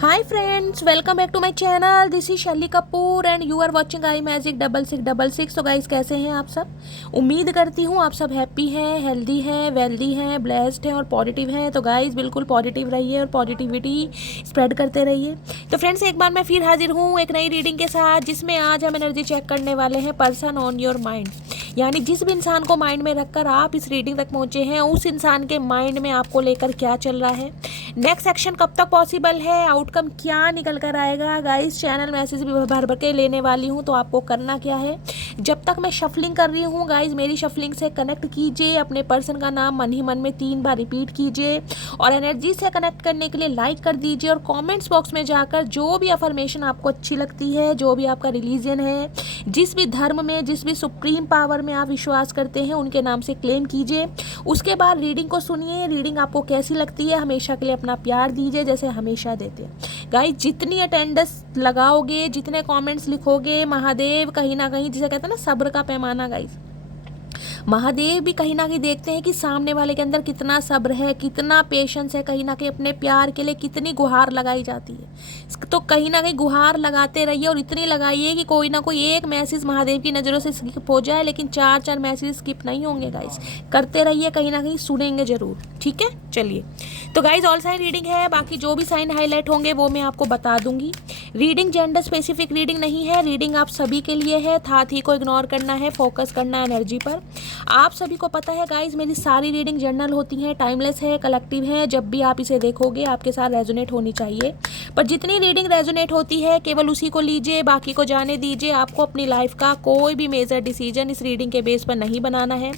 Hi friends, welcome back to my channel. This is Shaili Kapoor and you are watching I magic 6666। तो guys कैसे हैं आप सब? उम्मीद करती हूँ आप सब हैप्पी हैं, हेल्दी हैं, वेल्दी हैं, ब्लेस्ड हैं और पॉजिटिव हैं। तो गाइस बिल्कुल पॉजिटिव रहिए और पॉजिटिविटी स्प्रेड करते रहिए। तो फ्रेंड्स एक बार मैं फिर हाजिर हूँ एक नई रीडिंग के साथ, जिसमें आज हम एनर्जी चेक करने वाले हैं पर्सन ऑन योर माइंड। यानी जिस भी इंसान को माइंड में रखकर आप इस रीडिंग तक पहुँचे हैं, उस इंसान के माइंड में आपको लेकर क्या चल रहा है, नेक्स्ट एक्शन कब तक पॉसिबल है, आउटकम क्या निकल कर आएगा। गाइस चैनल मैसेज भी भर भर के लेने वाली हूँ, तो आपको करना क्या है, जब तक मैं शफलिंग कर रही हूँ गाइस मेरी शफलिंग से कनेक्ट कीजिए, अपने पर्सन का नाम मन ही मन में 3 बार रिपीट कीजिए और एनर्जी से कनेक्ट करने के लिए लाइक कर दीजिए और कमेंट्स बॉक्स में जाकर जो भी अफर्मेशन आपको अच्छी लगती है, जो भी आपका रिलीजन है, जिस भी धर्म में, जिस भी सुप्रीम पावर में आप विश्वास करते हैं, उनके नाम से क्लेम कीजिए। उसके बाद रीडिंग को सुनिए, रीडिंग आपको कैसी लगती है हमेशा के लिए अपना प्यार दीजिए जैसे हमेशा देते हैं। गाइस जितनी अटेंडेंस लगाओगे, जितने कमेंट्स लिखोगे, महादेव कहीं ना कहीं, जिसे कहते हैं ना सब्र का पैमाना, गाइस महादेव भी कहीं ना कहीं देखते हैं कि सामने वाले के अंदर कितना सब्र है, कितना पेशेंस है, कहीं ना कहीं अपने प्यार के लिए कितनी गुहार लगाई जाती है। तो कहीं ना कहीं गुहार लगाते रहिए और इतनी लगाइए कि कोई ना कोई एक मैसेज महादेव की नज़रों से स्किप हो जाए, लेकिन 4 मैसेज स्किप नहीं होंगे गाइस। करते रहिए, कहीं ना कहीं सुनेंगे जरूर, ठीक है। चलिए तो गाइस ऑल साइन रीडिंग है, बाकी जो भी साइन हाईलाइट होंगे वो मैं आपको बता दूंगी। रीडिंग जेंडर स्पेसिफिक रीडिंग नहीं है, रीडिंग आप सभी के लिए है। थाथी को इग्नोर करना है, फोकस करना है एनर्जी पर। आप सभी को पता है गाइज मेरी सारी रीडिंग जर्नल होती हैं, टाइमलेस है, कलेक्टिव है। जब भी आप इसे देखोगे आपके साथ रेजोनेट होनी चाहिए, पर जितनी रीडिंग रेजोनेट होती है केवल उसी को लीजिए, बाकी को जाने दीजिए। आपको अपनी लाइफ का कोई भी मेजर डिसीजन इस रीडिंग के बेस पर नहीं बनाना है।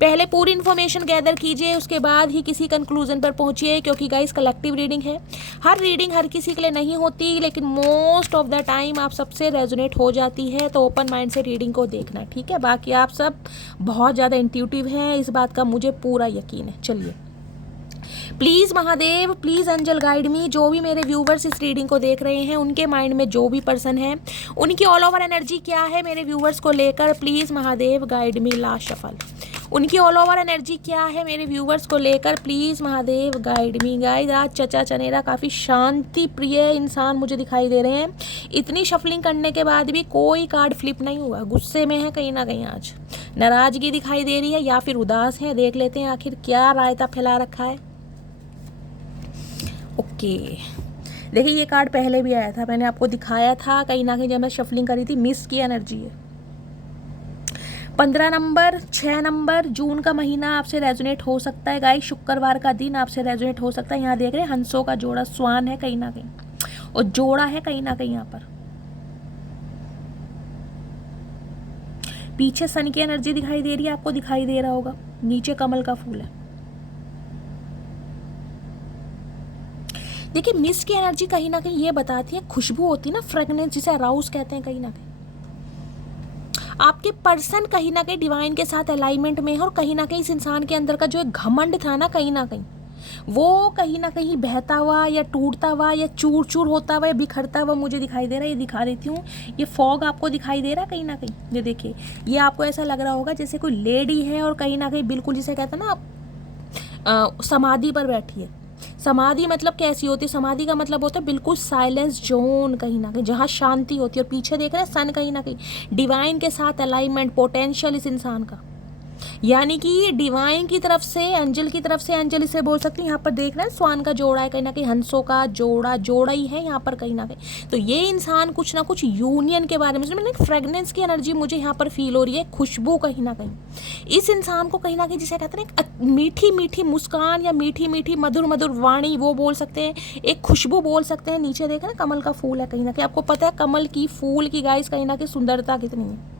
पहले पूरी इन्फॉर्मेशन गैदर कीजिए, उसके बाद ही किसी कंक्लूजन पर पहुंचिए, क्योंकि गाइज कलेक्टिव रीडिंग है। हर रीडिंग हर किसी के लिए नहीं होती, लेकिन मोस्ट ऑफ द टाइम आप सबसे रेजोनेट हो जाती है। तो ओपन माइंड से रीडिंग को देखना, ठीक है। बाकी आप सब बहुत ज़्यादा इंट्यूटिव हैं, इस बात का मुझे पूरा यकीन है। चलिए please Mahadev, please angel guide me. जो भी मेरे व्यूवर्स इस रीडिंग को देख रहे हैं, उनके माइंड में जो भी पर्सन है, उनकी ऑल ओवर एनर्जी क्या है मेरे व्यूवर्स को लेकर, please Mahadev guide me. Last shuffle, उनकी ऑल ओवर एनर्जी क्या है मेरे व्यूवर्स को लेकर, please Mahadev guide me. Guys आज चचा चनेरा काफ़ी शांति प्रिय इंसान मुझे दिखाई दे रहे हैं। इतनी शफलिंग करने के बाद भी कोई कार्ड फ्लिप नहीं हुआ, गुस्से में है कहीं ना कहीं, आज नाराज़गी दिखाई दे रही है या फिर उदास है। देख लेते हैं आखिर क्या रायता फैला रखा है। ओके देखिए ये कार्ड पहले भी आया था, मैंने आपको दिखाया था कहीं ना कहीं जब मैं शफलिंग करी थी। मिस की एनर्जी है। 15 नंबर, 6 नंबर, जून का महीना आपसे रेजोनेट हो सकता है गाइस। शुक्रवार का दिन आपसे रेजोनेट हो सकता है। यहाँ देख रहे हैं हंसों का जोड़ा, स्वान है कहीं ना कहीं और जोड़ा है कहीं ना कहीं। यहाँ पर पीछे सन की एनर्जी दिखाई दे रही है, आपको दिखाई दे रहा होगा। नीचे कमल का फूल है। देखिए मिस की एनर्जी कहीं ना कहीं ये बताती है, खुशबू होती है ना, फ्रेगनेंस, जिसे अराउज कहते हैं। कहीं ना कहीं आपके पर्सन कहीं ना कहीं डिवाइन के साथ अलाइनमेंट में है और कहीं ना कहीं इस इंसान के अंदर का जो एक घमंड था ना, कहीं ना कहीं वो कहीं ना कहीं बहता हुआ या टूटता हुआ या चूर चूर होता हुआ या बिखरता हुआ मुझे दिखाई दे रहा है। ये दिखा देती हूँ, ये फॉग आपको दिखाई दे रहा है कहीं ना कहीं। ये देखिए, ये आपको ऐसा लग रहा होगा जैसे कोई लेडी है और कहीं ना कहीं बिल्कुल जिसे कहते हैं ना आप समाधि पर बैठी है। समाधि मतलब कैसी होती है? समाधि का मतलब होता है बिल्कुल साइलेंस जोन, कहीं ना कहीं जहाँ शांति होती है। और पीछे देख रहे हैं सन, कहीं ना कहीं डिवाइन के साथ अलाइनमेंट, पोटेंशियल इस इंसान का, यानी कि डिवाइन की तरफ से, एंजल की तरफ से, एंजल इसे बोल सकते हैं। यहाँ पर देख रहे हैं स्वान का जोड़ा है, कहीं ना कहीं हंसों का जोड़ा ही है यहाँ पर कहीं ना कहीं। तो ये इंसान कुछ ना कुछ यूनियन के बारे में, मैंने फ्रेगनेंस की एनर्जी मुझे यहाँ पर फील हो रही है, खुशबू कहीं ना कहीं। इस इंसान को कहीं ना कहीं जिसे कहते हैं एक मीठी मीठी मुस्कान या मीठी मीठी मधुर मधुर वाणी, वो बोल सकते हैं, एक खुशबू बोल सकते हैं। नीचे देख रहे हैं कमल का फूल है कहीं ना कहीं। आपको पता है कमल की फूल की गाइस कहीं ना कहीं सुंदरता कितनी है।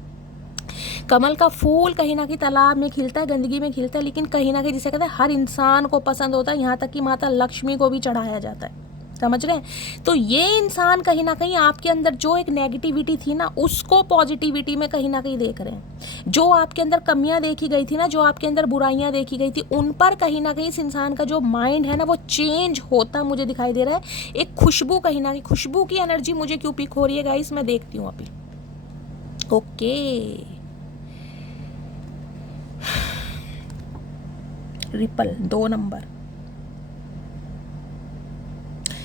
कमल का फूल कहीं ना कहीं तालाब में खिलता है, गंदगी में खिलता है, लेकिन कहीं ना कहीं जिसे कहते हैं हर इंसान को पसंद होता है। यहाँ तक कि माता लक्ष्मी को भी चढ़ाया जाता है, समझ रहे हैं। तो ये इंसान कहीं ना कहीं आपके अंदर जो एक नेगेटिविटी थी ना, उसको पॉजिटिविटी में कहीं ना कहीं देख रहे हैं। जो आपके अंदर कमियां देखी गई थी ना, जो आपके अंदर बुराइयां देखी गई थी, उन पर कहीं ना कहीं इस इंसान का जो माइंड है ना, वो चेंज होता मुझे दिखाई दे रहा है। एक खुशबू, कहीं ना कहीं खुशबू की एनर्जी मुझे क्यों पिक हो रही है गाइस, मैं देखती हूँ अभी। ओके रिपल 2 नंबर,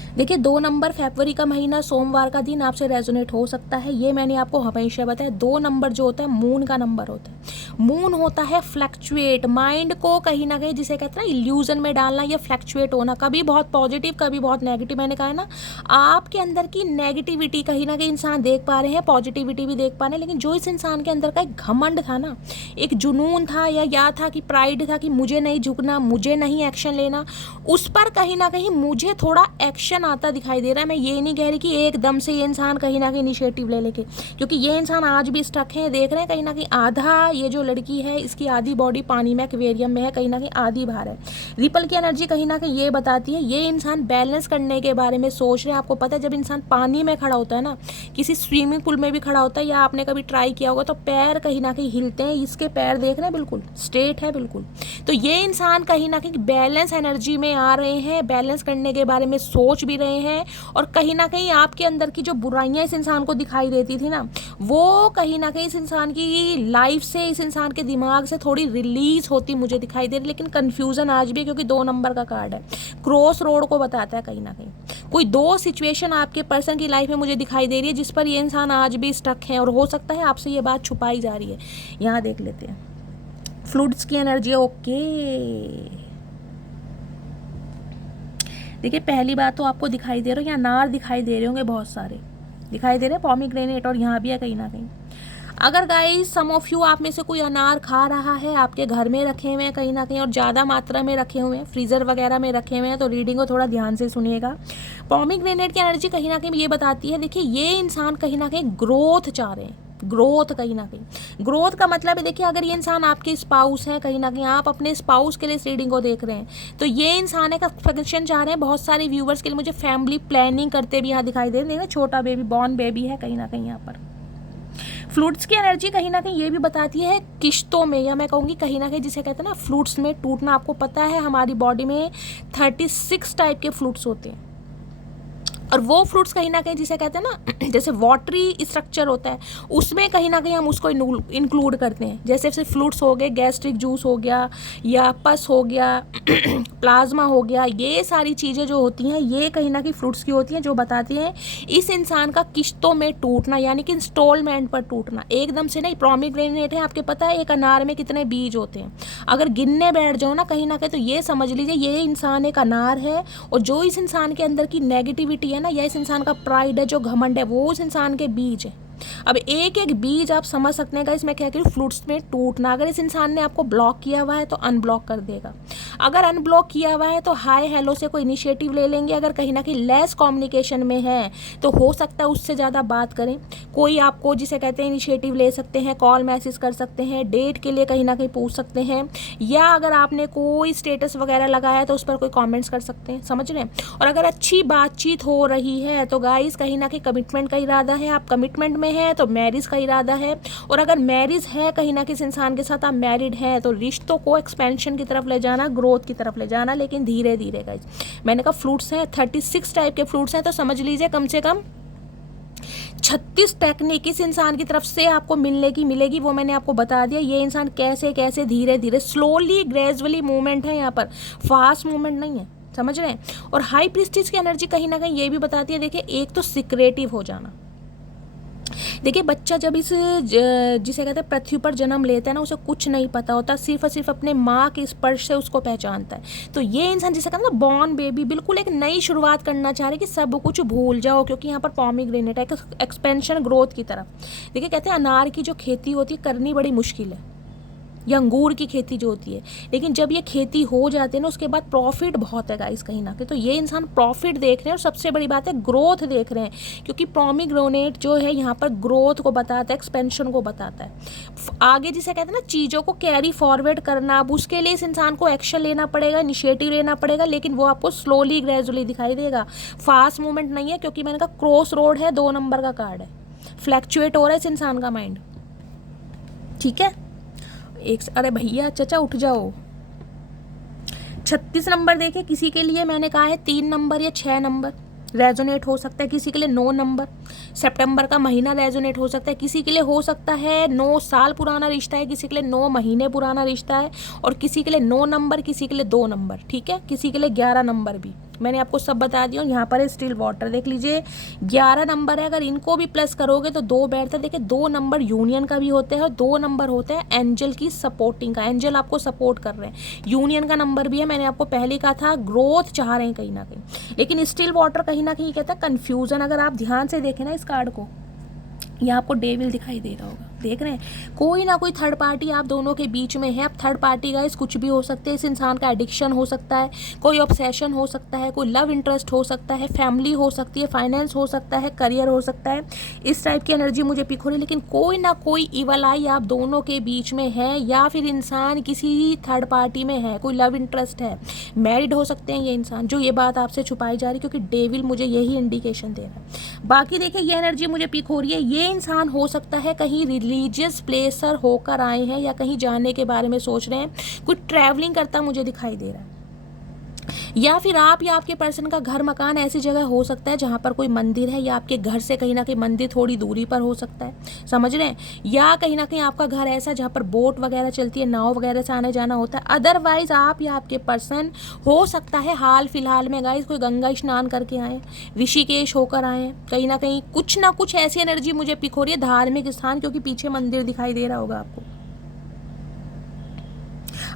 देखिए 2 नंबर फरवरी का महीना सोमवार का दिन आपसे रेजोनेट हो सकता है। ये मैंने आपको हमेशा बताया, 2 नंबर जो होता है मून का नंबर होता है। मून होता है फ्लक्चुएट, माइंड को कहीं ना कहीं जिसे कहते हैं ना इल्यूजन में डालना या फ्लक्चुएट होना, कभी बहुत पॉजिटिव कभी बहुत नेगेटिव। मैंने कहा है ना, आपके अंदर की नेगेटिविटी कहीं ना कहीं इंसान देख पा रहे हैं, पॉजिटिविटी भी देख पा रहे हैं, लेकिन जो इस इंसान के अंदर का एक घमंड था ना, एक जुनून था या याद था कि प्राइड था कि मुझे नहीं झुकना, मुझे नहीं एक्शन लेना, उस पर कहीं ना कहीं मुझे थोड़ा एक्शन आता दिखाई दे रहा है। मैं ये नहीं कह रही कि एकदम से ये इंसान कहीं ना कहीं इनिशिएटिव ले लेके, क्योंकि ये इंसान आज भी स्टक है। देख रहे हैं कहीं ना कहीं आधा, ये जो लड़की है इसकी आधी बॉडी पानी में एक्वेरियम में है, कहीं ना कहीं आधी बाहर है। रिपल की एनर्जी कहीं ना कहीं ये बताती है ये इंसान बैलेंस करने के बारे में सोच रहे हैं। आपको पता है जब इंसान पानी में खड़ा होता है ना, किसी स्विमिंग पूल में भी खड़ा होता है या आपने कभी ट्राई किया होगा, तो पैर कहीं ना कहीं हिलते हैं। इसके पैर देख रहे हैं बिल्कुल स्ट्रेट है बिल्कुल। तो ये इंसान कहीं ना कहीं बैलेंस एनर्जी में आ रहे हैं, बैलेंस करने के बारे में सोच भी रहे हैं, और कहीं ना कहीं आपके अंदर की जो बुराइयां इस इंसान को दिखाई देती थी ना, वो कहीं ना कहीं इस इंसान की लाइफ से, इस इंसान के दिमाग से थोड़ी रिलीज होती मुझे दिखाई दे रही। लेकिन कंफ्यूजन आज भी, क्योंकि 2 नंबर का कार्ड है, क्रॉस रोड को बताता है। कहीं ना कहीं कोई 2 सिचुएशन आपके पर्सन की लाइफ में मुझे दिखाई दे रही है जिस पर ये इंसान आज भी स्टक है, और हो सकता है आपसे ये बात छुपाई जा रही है। यहाँ देख लेते हैं फ्लूट्स की एनर्जी। ओके, देखिए पहली बात तो आपको दिखाई दे रहा है, यहाँ अनार दिखाई दे रहे होंगे, बहुत सारे दिखाई दे रहे हैं, पॉमीग्रेनेट, और यहाँ भी है कहीं ना कहीं। अगर गाइस सम ऑफ यू आप में से कोई अनार खा रहा है, आपके घर में रखे हुए हैं कहीं ना कहीं और ज़्यादा मात्रा में रखे हुए हैं, फ्रीज़र वगैरह में रखे हुए हैं, तो रीडिंग को थोड़ा ध्यान से सुनिएगा। पॉमीग्रेनेट की एनर्जी कहीं ना कहीं ये बताती है, देखिए ये इंसान कहीं ना कहीं ग्रोथ चाह रहे हैं, ग्रोथ कहीं ना कहीं। ग्रोथ का मतलब है, देखिए अगर ये इंसान आपके स्पाउस हैं, कहीं ना कहीं आप अपने स्पाउस के लिए इस रीडिंग को देख रहे हैं, तो ये इंसान एक फंक्शन चाह रहे हैं। बहुत सारे व्यूवर्स के लिए मुझे फैमिली प्लानिंग करते भी यहाँ दिखाई दे रहे हैं, छोटा बेबी, बॉर्न बेबी है कहीं ना कहीं यहाँ पर। फ्लूट्स की एनर्जी कहीं ना कहीं ये भी बताती है किश्तों में, या मैं कहूँगी कहीं ना कहीं जिसे कहते हैं ना फ्लूट्स में टूटना। आपको पता है हमारी बॉडी में 36 टाइप के फ्लूट्स होते हैं, और वो फ्रूट्स कहीं ना कहीं जिसे कहते हैं ना, जैसे वाटरी स्ट्रक्चर होता है उसमें कहीं ना कहीं हम उसको इंक्लूड करते हैं। जैसे जैसे फ्रूट्स हो गए, गैस्ट्रिक जूस हो गया या पस हो गया, प्लाज्मा हो गया, ये सारी चीज़ें जो होती हैं ये कहीं ना कहीं फ्रूट्स की होती हैं, जो बताती हैं इस इंसान का किश्तों में टूटना, यानी कि इंस्टॉलमेंट पर टूटना, एकदम से नहीं। पॉमीग्रेनेट है, आपके पता है एक अनार में कितने बीज होते हैं, अगर गिनने बैठ जाओ ना कहीं ना कहीं, तो ये समझ लीजिए ये इंसान एक अनार है, और जो इस इंसान के अंदर की नेगेटिविटी है ना, या इस इंसान का प्राइड है, जो घमंड है, वो उस इंसान के बीज है। अब एक एक बीज आप समझ सकते हैं गाइस, मैं क्या कह रही हूँ, फ्लूट्स में टूटना। अगर इस इंसान ने आपको ब्लॉक किया हुआ है तो अनब्लॉक कर देगा, अगर अनब्लॉक किया हुआ है तो हाय हेलो से कोई इनिशिएटिव ले लेंगे। अगर कहीं ना कहीं लेस कम्युनिकेशन में है तो हो सकता है उससे ज़्यादा बात करें। कोई आपको जिसे कहते हैं इनिशिएटिव ले सकते हैं, कॉल मैसेज कर सकते हैं, डेट के लिए कहीं ना कहीं पूछ सकते हैं, या अगर आपने कोई स्टेटस वगैरह लगाया तो उस पर कोई कॉमेंट्स कर सकते हैं, समझ रहे हैं। और अगर अच्छी बातचीत हो रही है तो गाइस कहीं ना कहीं कमिटमेंट का इरादा है, आप कमिटमेंट में है तो मैरिज का इरादा है। और अगर मैरिज है कहीं ना किसी इंसान के साथ, आप मैरिड हैं, तो रिश्तों को एक्सपेंशन की तरफ ले जाना, ग्रोथ की तरफ ले जाना, लेकिन धीरे धीरे गाइस। मैंने कहा फ्रूट्स हैं 36 टाइप के फ्रूट्स हैं, तो समझ लीजिए कम से कम 36 टेक्निक इस इंसान की तरफ से आपको मिलने की मिलेगी, वो मैंने आपको बता दिया। ये इंसान कैसे कैसे धीरे धीरे स्लोली ग्रेजुअली मूवमेंट है यहाँ पर, फास्ट मूवमेंट नहीं है, समझ रहे हैं। और हाई प्रीस्टिस की एनर्जी कहीं ना कहीं ये भी बताती है, देखिए एक तो सिक्रेटिव हो जाना। देखिए बच्चा जब इस जिसे कहते हैं पृथ्वी पर जन्म लेता है ना, उसे कुछ नहीं पता होता, सिर्फ और सिर्फ अपने माँ के स्पर्श से उसको पहचानता है। तो ये इंसान जिसे कहते हैं ना बॉर्न बेबी, बिल्कुल एक नई शुरुआत करना चाह रहे कि सब कुछ भूल जाओ, क्योंकि यहाँ पर पॉमीग्रेनेट है, एक्सपेंशन ग्रोथ की तरफ। देखिए कहते हैं अनार की जो खेती होती है करनी बड़ी मुश्किल है, या अंगूर की खेती जो होती है, लेकिन जब ये खेती हो जाती है ना उसके बाद प्रॉफिट बहुत है गाइस कहीं ना कहीं। तो ये इंसान प्रॉफिट देख रहे हैं, और सबसे बड़ी बात है ग्रोथ देख रहे हैं, क्योंकि पॉमीग्रेनेट जो है यहाँ पर ग्रोथ को बताता है, एक्सपेंशन को बताता है, आगे जिसे कहते हैं ना चीज़ों को कैरी फॉरवर्ड करना। अब उसके लिए इस इंसान को एक्शन लेना पड़ेगा, इनिशिएटिव लेना पड़ेगा, लेकिन वो आपको स्लोली ग्रेजुअली दिखाई देगा, फास्ट मूवमेंट नहीं है। क्योंकि मैंने कहा क्रॉस रोड है, 2 नंबर का कार्ड है, फ्लैक्चुएट हो रहा है इस इंसान का माइंड, ठीक है। अरे भैया चाचा उठ जाओ। 36 नंबर देखे किसी के लिए मैंने कहा है 3 नंबर या 6 नंबर रेजोनेट हो सकता है, किसी के लिए 9 नंबर, सितंबर का महीना रेजोनेट हो सकता है, किसी के लिए हो सकता है 9 साल पुराना रिश्ता है, किसी के लिए 9 महीने पुराना रिश्ता है, और किसी के लिए 9 नंबर, किसी के लिए 2 नंबर, ठीक है, किसी के लिए 11 नंबर भी, मैंने आपको सब बता दिया। यहाँ पर है स्टिल वाटर, देख लीजिए 11 नंबर है। अगर इनको भी प्लस करोगे तो 2 बैठता है। देखिए 2 नंबर यूनियन का भी होता है और 2 नंबर होता है एंजल की सपोर्टिंग का। एंजल आपको सपोर्ट कर रहे हैं। यूनियन का नंबर भी है, मैंने आपको पहले कहा था ग्रोथ चाह रहे हैं कहीं ना कहीं। लेकिन स्टिल वाटर कहीं ना कहीं कहता है कन्फ्यूजन। अगर आप ध्यान से देखें ना इस कार्ड को, यहाँ आपको डेविल दिखाई दे रहा होगा, देख रहे हैं कोई ना कोई थर्ड पार्टी आप दोनों के बीच में है। अब थर्ड पार्टी गाइस कुछ भी हो सकते हैं। इस इंसान का एडिक्शन हो सकता है, कोई ऑब्सेशन हो सकता है, कोई लव इंटरेस्ट हो सकता है, फैमिली हो सकती है, फाइनेंस हो सकता है, करियर हो सकता है। इस टाइप की एनर्जी मुझे पिक हो रही है। लेकिन कोई ना कोई इवल आई आप दोनों के बीच में है, या फिर इंसान किसी थर्ड पार्टी में है, कोई लव इंटरेस्ट है, मैरिड हो सकते हैं ये इंसान, जो ये बात आपसे छुपाई जा रही है, क्योंकि डेविल मुझे यही इंडिकेशन दे रहा है। बाकी देखिए ये एनर्जी मुझे पिक हो रही है, ये इंसान हो सकता है कहीं रिलीजियस प्लेसर होकर आए हैं या कहीं जाने के बारे में सोच रहे हैं। कुछ ट्रैवलिंग करता मुझे दिखाई दे रहा है, या फिर आप या आपके पर्सन का घर मकान ऐसी जगह हो सकता है जहाँ पर कोई मंदिर है, या आपके घर से कहीं ना कहीं मंदिर थोड़ी दूरी पर हो सकता है, समझ रहे हैं। या कहीं ना कहीं आपका घर ऐसा जहाँ पर बोट वगैरह चलती है, नाव वगैरह से आने जाना होता है। अदरवाइज आप या आपके पर्सन हो सकता है हाल फिलहाल में गाइस कोई गंगा स्नान करके आए, ऋषिकेश होकर आए, कहीं ना कहीं कुछ ना कुछ ऐसी एनर्जी मुझे पिक हो रही है। धार्मिक स्थान, क्योंकि पीछे मंदिर दिखाई दे रहा होगा आपको।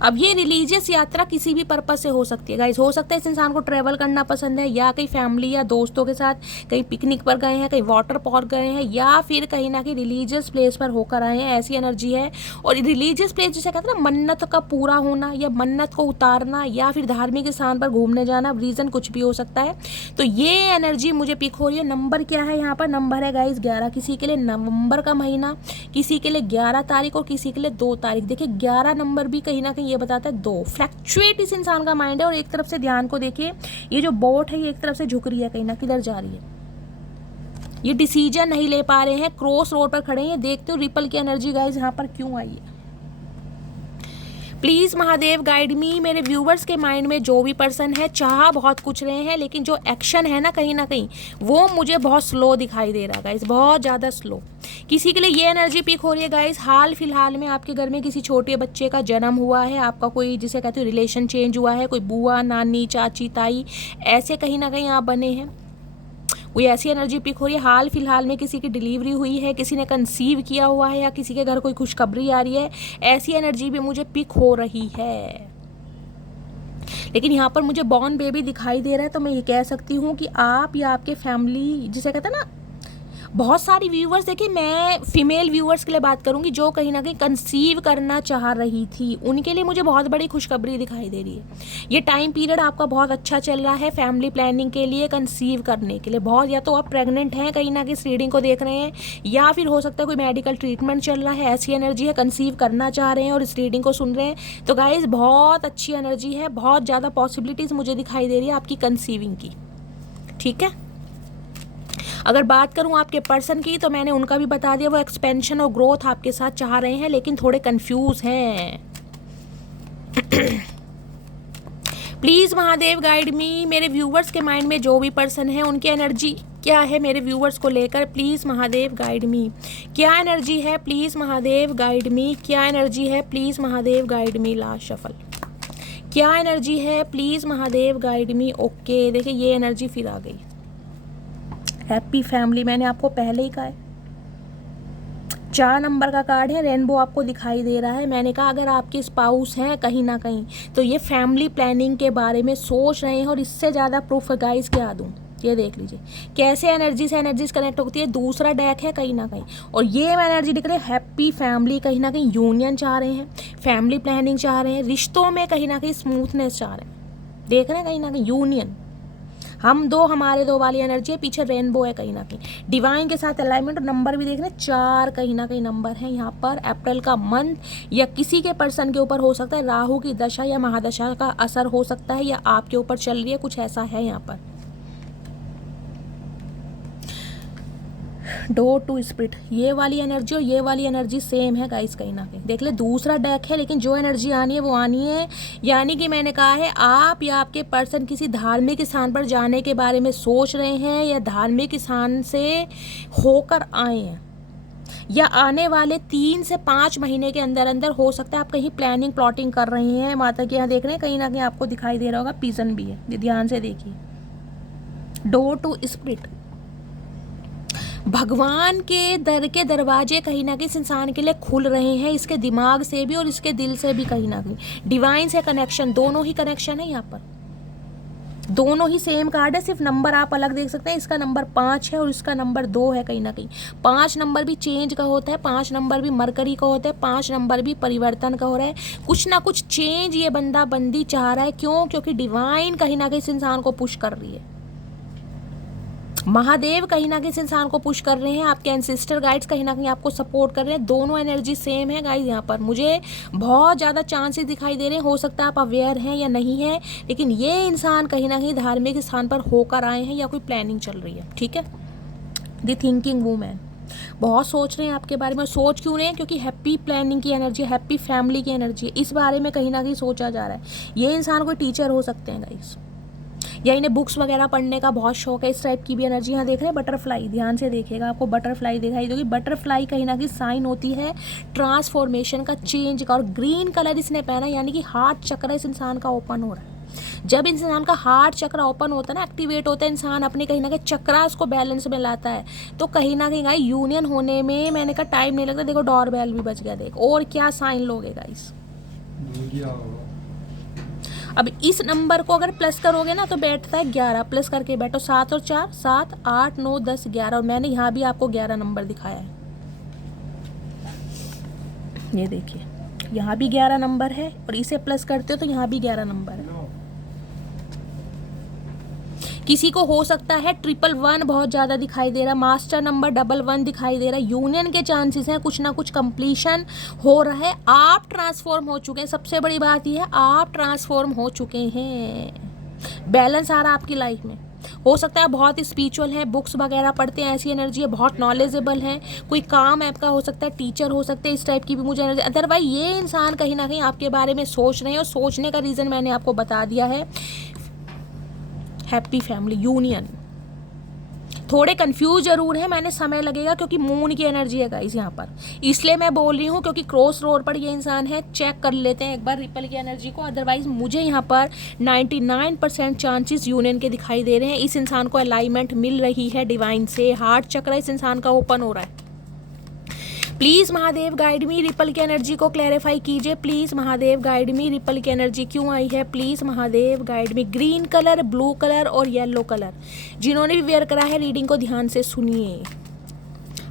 अब ये रिलीजियस यात्रा किसी भी पर्पस से हो सकती है गाइस। हो सकता है इस इंसान को ट्रैवल करना पसंद है, या कहीं फैमिली या दोस्तों के साथ कहीं पिकनिक पर गए हैं, कहीं वाटर पार्क गए हैं, या फिर कहीं ना कहीं रिलीजियस प्लेस पर होकर आए हैं, ऐसी एनर्जी है। और रिलीजियस प्लेस जिसे कहते हैं ना मन्नत का पूरा होना या मन्नत को उतारना, या फिर धार्मिक स्थान पर घूमने जाना, रीज़न कुछ भी हो सकता है। तो ये एनर्जी मुझे पिक हो रही है। नंबर क्या है यहाँ पर? नंबर है गाइस 11। किसी के लिए नवंबर का महीना, किसी के लिए 11 तारीख और किसी के लिए 2 तारीख। देखिए 11 नंबर भी कहीं ना कहीं ये बताता है 2 फ्लैक्चुएट इस इंसान का माइंड है। और एक तरफ से ध्यान को देखिए, ये जो बोट है ये एक तरफ से झुक रही है, कहीं ना किधर जा रही है, ये डिसीजन नहीं ले पा रहे हैं, क्रॉस रोड पर खड़े हैं। देखते हो रिपल की एनर्जी गाइस यहाँ पर क्यों आई है। प्लीज़ महादेव गाइड मी। मेरे व्यूवर्स के माइंड में जो भी पर्सन है चाह बहुत कुछ रहे हैं, लेकिन जो एक्शन है ना कहीं वो मुझे बहुत स्लो दिखाई दे रहा है गाइस, बहुत ज़्यादा स्लो। किसी के लिए ये एनर्जी पिक हो रही है गाइस, हाल फिलहाल में आपके घर में किसी छोटे बच्चे का जन्म हुआ है, आपका कोई जिसे कहते हो रिलेशन चेंज हुआ है, कोई बुआ, नानी, चाची, ताई, ऐसे कहीं ना कहीं आप बने हैं। कोई ऐसी एनर्जी पिक हो रही है। हाल फिलहाल में किसी की डिलीवरी हुई है, किसी ने कंसीव किया हुआ है, या किसी के घर कोई खुशखबरी आ रही है, ऐसी एनर्जी भी मुझे पिक हो रही है। लेकिन यहाँ पर मुझे बॉर्न बेबी दिखाई दे रहा है, तो मैं ये कह सकती हूँ कि आप या आपके फैमिली, जिसे कहते हैं ना, बहुत सारी व्यूवर्स, देखिए मैं फीमेल व्यूवर्स के लिए बात करूंगी जो कहीं ना कहीं कंसीव करना चाह रही थी, उनके लिए मुझे बहुत बड़ी खुशखबरी दिखाई दे रही है। ये टाइम पीरियड आपका बहुत अच्छा चल रहा है फैमिली प्लानिंग के लिए, कंसीव करने के लिए। बहुत, या तो आप प्रेग्नेंट हैं कहीं ना कहीं इस रीडिंग को देख रहे हैं, या फिर हो सकता है कोई मेडिकल ट्रीटमेंट चल रहा है, ऐसी एनर्जी है। कंसीव करना चाह रहे हैं और इस रीडिंग को सुन रहे हैं, तो गाइज बहुत अच्छी एनर्जी है, बहुत ज़्यादा पॉसिबिलिटीज़ मुझे दिखाई दे रही है आपकी कंसीविंग की, ठीक है। अगर बात करूं आपके पर्सन की, तो मैंने उनका भी बता दिया, वो एक्सपेंशन और ग्रोथ आपके साथ चाह रहे हैं, लेकिन थोड़े कंफ्यूज हैं। प्लीज़ महादेव गाइड मी। मेरे व्यूवर्स के माइंड में जो भी पर्सन है उनकी एनर्जी क्या है मेरे व्यूवर्स को लेकर, प्लीज़ महादेव गाइड मी। क्या एनर्जी है? प्लीज़ महादेव गाइड मी। क्या एनर्जी है? Please Mahadev guide me. Last shuffle. क्या एनर्जी है? Please Mahadev guide me. Okay, देखिए ये एनर्जी फिर आ गई। हैप्पी फैमिली, मैंने आपको पहले ही कहा है, 4 नंबर का कार्ड है, रेनबो आपको दिखाई दे रहा है। मैंने कहा अगर आपके स्पाउस हैं कहीं ना कहीं, तो ये फैमिली प्लानिंग के बारे में सोच रहे हैं। और इससे ज़्यादा प्रूफ गाइस क्या दूँ, ये देख लीजिए कैसे एनर्जी से एनर्जीज कनेक्ट होती है। दूसरा डेक है कहीं ना कहीं, और ये एनर्जी दिख रही है हैप्पी फैमिली, कहीं ना कहीं यूनियन चाह रहे हैं, फैमिली प्लानिंग चाह रहे हैं, रिश्तों में कहीं ना कहीं स्मूथनेस चाह रहे हैं। देख रहे हैं कहीं ना कहीं यूनियन, हम दो हमारे दो वाली एनर्जी है, पीछे रेनबो है कहीं ना कहीं, डिवाइन के साथ अलाइनमेंट। और नंबर भी देख रहे हैं 4 कहीं ना कहीं नंबर है यहाँ पर। अप्रैल का मंथ, या किसी के पर्सन के ऊपर हो सकता है राहु की दशा या महादशा का असर हो सकता है, या आपके ऊपर चल रही है, कुछ ऐसा है यहाँ पर। डोर टू स्पिरिट, ये वाली एनर्जी और ये वाली एनर्जी सेम है गाइस, कहीं ना कहीं देख ले। दूसरा डेक है, लेकिन जो एनर्जी आनी है वो आनी है। यानी कि मैंने कहा है आप या आपके पर्सन किसी धार्मिक स्थान पर जाने के बारे में सोच रहे हैं, या धार्मिक स्थान से होकर आए हैं, या आने वाले 3 से 5 महीने के अंदर अंदर हो सकता है आप कहीं प्लानिंग प्लॉटिंग कर रहे हैं। माता के यहाँ देख रहे हैं कहीं ना कहीं आपको दिखाई दे रहा होगा, पिजन भी है, ध्यान से देखिए। डोर टू स्पिरिट, भगवान के दर के दरवाजे कहीं ना कहीं इस इंसान के लिए खुल रहे हैं, इसके दिमाग से भी और इसके दिल से भी कहीं ना कहीं। डिवाइन से कनेक्शन, दोनों ही कनेक्शन है यहाँ पर, दोनों ही सेम कार्ड है, सिर्फ नंबर आप अलग देख सकते हैं। इसका नंबर 5 है और इसका नंबर 2 है। कहीं ना कहीं 5 नंबर भी चेंज का होता है, 5 नंबर भी मरकरी का होता है, 5 नंबर भी परिवर्तन का हो रहा है। कुछ ना कुछ चेंज ये बंदा बंदी चाह रहा है। क्यों? क्योंकि डिवाइन कहीं ना कहीं इस इंसान को पुश कर रही है, महादेव कहीं ना कहीं इस इंसान को पुश कर रहे हैं, आपके एंसेस्टर गाइड्स कहीं ना कहीं आपको सपोर्ट कर रहे हैं। दोनों एनर्जी सेम है गाइस। यहाँ पर मुझे बहुत ज़्यादा चांसेस दिखाई दे रहे हैं, हो सकता है आप अवेयर हैं या नहीं है, लेकिन ये इंसान कहीं ना कहीं धार्मिक स्थान पर होकर आए हैं या कोई प्लानिंग चल रही है। ठीक है, द थिंकिंग वूमेन, बहुत सोच रहे हैं आपके बारे में। सोच क्यों रहे हैं? क्योंकि हैप्पी प्लानिंग की एनर्जी, हैप्पी फैमिली की एनर्जी, इस बारे में कहीं ना कहीं सोचा जा रहा है। ये इंसान कोई टीचर हो सकते हैं गाइस, या इन्हें बुक्स वगैरह पढ़ने का बहुत शौक है, इस टाइप की भी एनर्जी। यहाँ देख रहे हैं बटरफ्लाई, ध्यान से देखिएगा, आपको बटरफ्लाई दिखाई देगी। बटरफ्लाई कहीं ना कहीं साइन होती है ट्रांसफॉर्मेशन का, चेंज का। और ग्रीन कलर इसने पहना, यानी कि हार्ट चक्र इस इंसान का ओपन हो रहा है। जब इंसान का हार्ट चक्र ओपन होता है ना, एक्टिवेट होता है, इंसान अपने कहीं ना कहीं चक्रास को बैलेंस में लाता है, तो कहीं ना कहीं गाइस यूनियन होने में मैंने कहा टाइम नहीं लगता। देखो डोर बेल भी बज गया, देख और क्या साइन लोगे गाइस। अब इस नंबर को अगर प्लस करोगे ना तो बैठता है 11, प्लस करके बैठो, 7 और 4 7, 8 9 10 11, और मैंने यहाँ भी आपको 11 नंबर दिखाया है। ये देखिए यहाँ भी 11 नंबर है, और इसे प्लस करते हो तो यहाँ भी 11 नंबर है। किसी को हो सकता है 111 बहुत ज़्यादा दिखाई दे रहा है, मास्टर नंबर 11 दिखाई दे रहा है। यूनियन के चांसेस हैं, कुछ ना कुछ कंप्लीशन हो रहा है। आप ट्रांसफॉर्म हो चुके हैं, सबसे बड़ी बात यह है आप ट्रांसफॉर्म हो चुके हैं। बैलेंस आ रहा है आपकी लाइफ में। हो सकता है बहुत स्पिरिचुअल है, बुक्स वगैरह पढ़ते हैं, ऐसी एनर्जी है, बहुत नॉलेजेबल है, कोई काम आपका हो सकता है, टीचर हो सकते हैं, इस टाइप की भी मुझे एनर्जी। अदरवाइज ये इंसान कहीं ना कहीं आपके बारे में सोच रहे हैं, और सोचने का रीज़न मैंने आपको बता दिया है, हैप्पी फैमिली यूनियन। थोड़े कंफ्यूज जरूर है, मैंने समय लगेगा क्योंकि मून की एनर्जी है गाइस यहाँ पर, इसलिए मैं बोल रही हूँ, क्योंकि क्रॉस रोड पर ये इंसान है। चेक कर लेते हैं एक बार रिपल की एनर्जी को, अदरवाइज मुझे यहाँ पर 99% चांसेस यूनियन के दिखाई दे रहे हैं। इस इंसान को अलाइनमेंट मिल रही है डिवाइन से, हार्ट चक्र इस इंसान का ओपन हो रहा है। Please Mahadev guide me, ripple की एनर्जी को क्लैरिफाई कीजिए। Please Mahadev guide me, ripple की एनर्जी क्यों आई है? Please Mahadev guide me. Green colour, blue colour और येलो कलर, जिन्होंने भी वेयर करा है रीडिंग को ध्यान से सुनिए।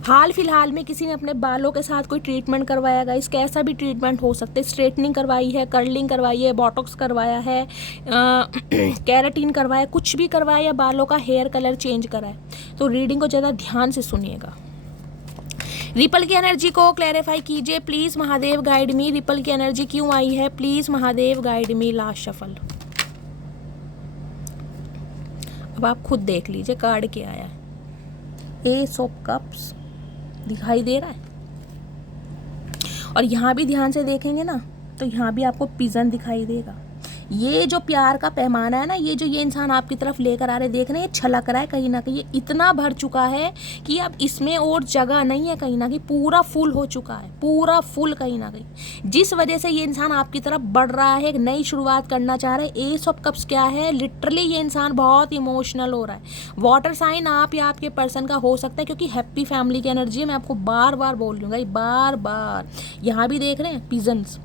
हाल फिलहाल में किसी ने अपने बालों के साथ कोई ट्रीटमेंट करवाया गाइस, कैसा भी ट्रीटमेंट हो सकते, स्ट्रेटनिंग करवाई है, कर्लिंग करवाई है, बोटॉक्स करवाया है, कैराटिन करवाया, कुछ भी करवाया, या बालों का हेयर कलर चेंज करा है, तो रीडिंग को ज़्यादा ध्यान से सुनिएगा। रिपल की एनर्जी को क्लैरिफाई कीजिए please Mahadev guide me. Ripple की एनर्जी क्यों आई है? Please Mahadev guide me. Last shuffle. अब आप खुद देख लीजिए कार्ड क्या आया है। एस ऑफ कप्स दिखाई दे रहा है, और यहाँ भी ध्यान से देखेंगे ना तो यहाँ भी आपको पिजन दिखाई देगा। ये जो प्यार का पैमाना है ना, ये जो ये इंसान आपकी तरफ लेकर आ रहे, देख रहे हैं, ये छलक रहा है कहीं ना कहीं, ये इतना भर चुका है कि अब इसमें और जगह नहीं है, कहीं ना कहीं पूरा फुल हो चुका है, पूरा फुल कहीं ना कहीं, जिस वजह से ये इंसान आपकी तरफ बढ़ रहा है, एक नई शुरुआत करना चाह रहा है। एस ऑफ कप्स क्या है? लिटरली ये इंसान बहुत इमोशनल हो रहा है। वाटर साइन आप या आपके पर्सन का हो सकता है, क्योंकि हैप्पी फैमिली की एनर्जी है, मैं आपको बार बार बोल रही हूँ, बार बार। यहाँ भी देख रहे हैं पिजन्स,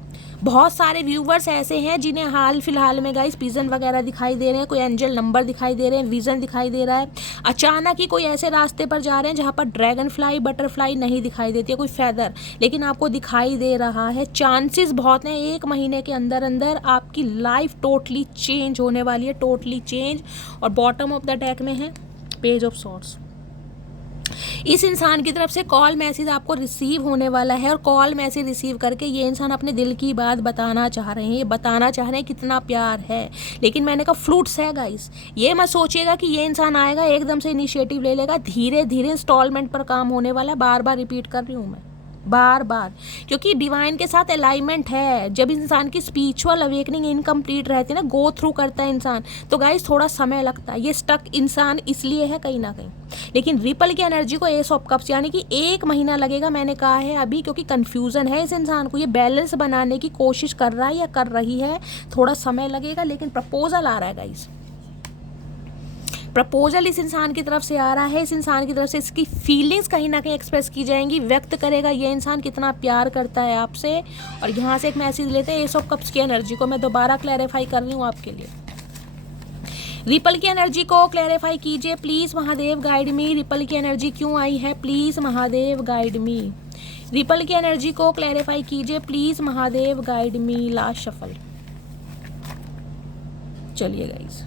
बहुत सारे व्यूवर्स ऐसे हैं जिन्हें हाल फिलहाल में गाइस पिजन वगैरह दिखाई दे रहे हैं, कोई एंजल नंबर दिखाई दे रहे हैं, विजन दिखाई दे रहा है। अचानक ही कोई ऐसे रास्ते पर जा रहे हैं जहाँ पर ड्रैगन फ्लाई, बटरफ्लाई नहीं दिखाई देती है, कोई फैदर, लेकिन आपको दिखाई दे रहा है। चांसेस बहुत हैं, 1 महीने के अंदर अंदर आपकी लाइफ टोटली चेंज होने वाली है, टोटली चेंज। और बॉटम ऑफ द डेक में है पेज ऑफ सॉर्ड्स। इस इंसान की तरफ से कॉल मैसेज आपको रिसीव होने वाला है, और कॉल मैसेज रिसीव करके ये इंसान अपने दिल की बात बताना चाह रहे हैं, ये बताना चाह रहे हैं कितना प्यार है। लेकिन मैंने कहा फ्रूट्स है गाइस, ये मत सोचिएगा कि ये इंसान आएगा एकदम से इनिशिएटिव ले लेगा, धीरे धीरे इंस्टॉलमेंट पर काम होने वाला है। बार बार रिपीट कर रही हूँ मैं, बार बार, क्योंकि डिवाइन के साथ अलाइनमेंट है। जब इंसान की स्पिरिचुअल अवेकनिंग इनकम्प्लीट रहती है ना, गो थ्रू करता है इंसान, तो गाइस थोड़ा समय लगता है। ये स्टक इंसान इसलिए है कहीं ना कहीं, लेकिन रिपल की एनर्जी को एस ऑफ कप्स, यानी कि 1 महीना लगेगा, मैंने कहा है अभी, क्योंकि कंफ्यूजन है इस इंसान को, ये बैलेंस बनाने की कोशिश कर रहा है या कर रही है, थोड़ा समय लगेगा, लेकिन प्रपोजल आ रहा है गाइस, प्रपोजल इस इंसान की तरफ से आ रहा है, इस इंसान की तरफ से इसकी फीलिंग्स कहीं ना कहीं एक्सप्रेस की जाएंगी, व्यक्त करेगा ये इंसान कितना प्यार करता है आपसे। और यहाँ से एक मैसेज लेते हैं एस ऑफ कप्स की एनर्जी को मैं दोबारा क्लैरिफाई कर रही हूँ आपके लिए। रिपल की एनर्जी को क्लैरिफाई कीजिए please Mahadev, guide me. Ripple की एनर्जी क्यों आई है please Mahadev, guide me. Ripple की एनर्जी को क्लैरिफाई कीजिए please Mahadev, guide me. Last shuffle. चलिए गाइस,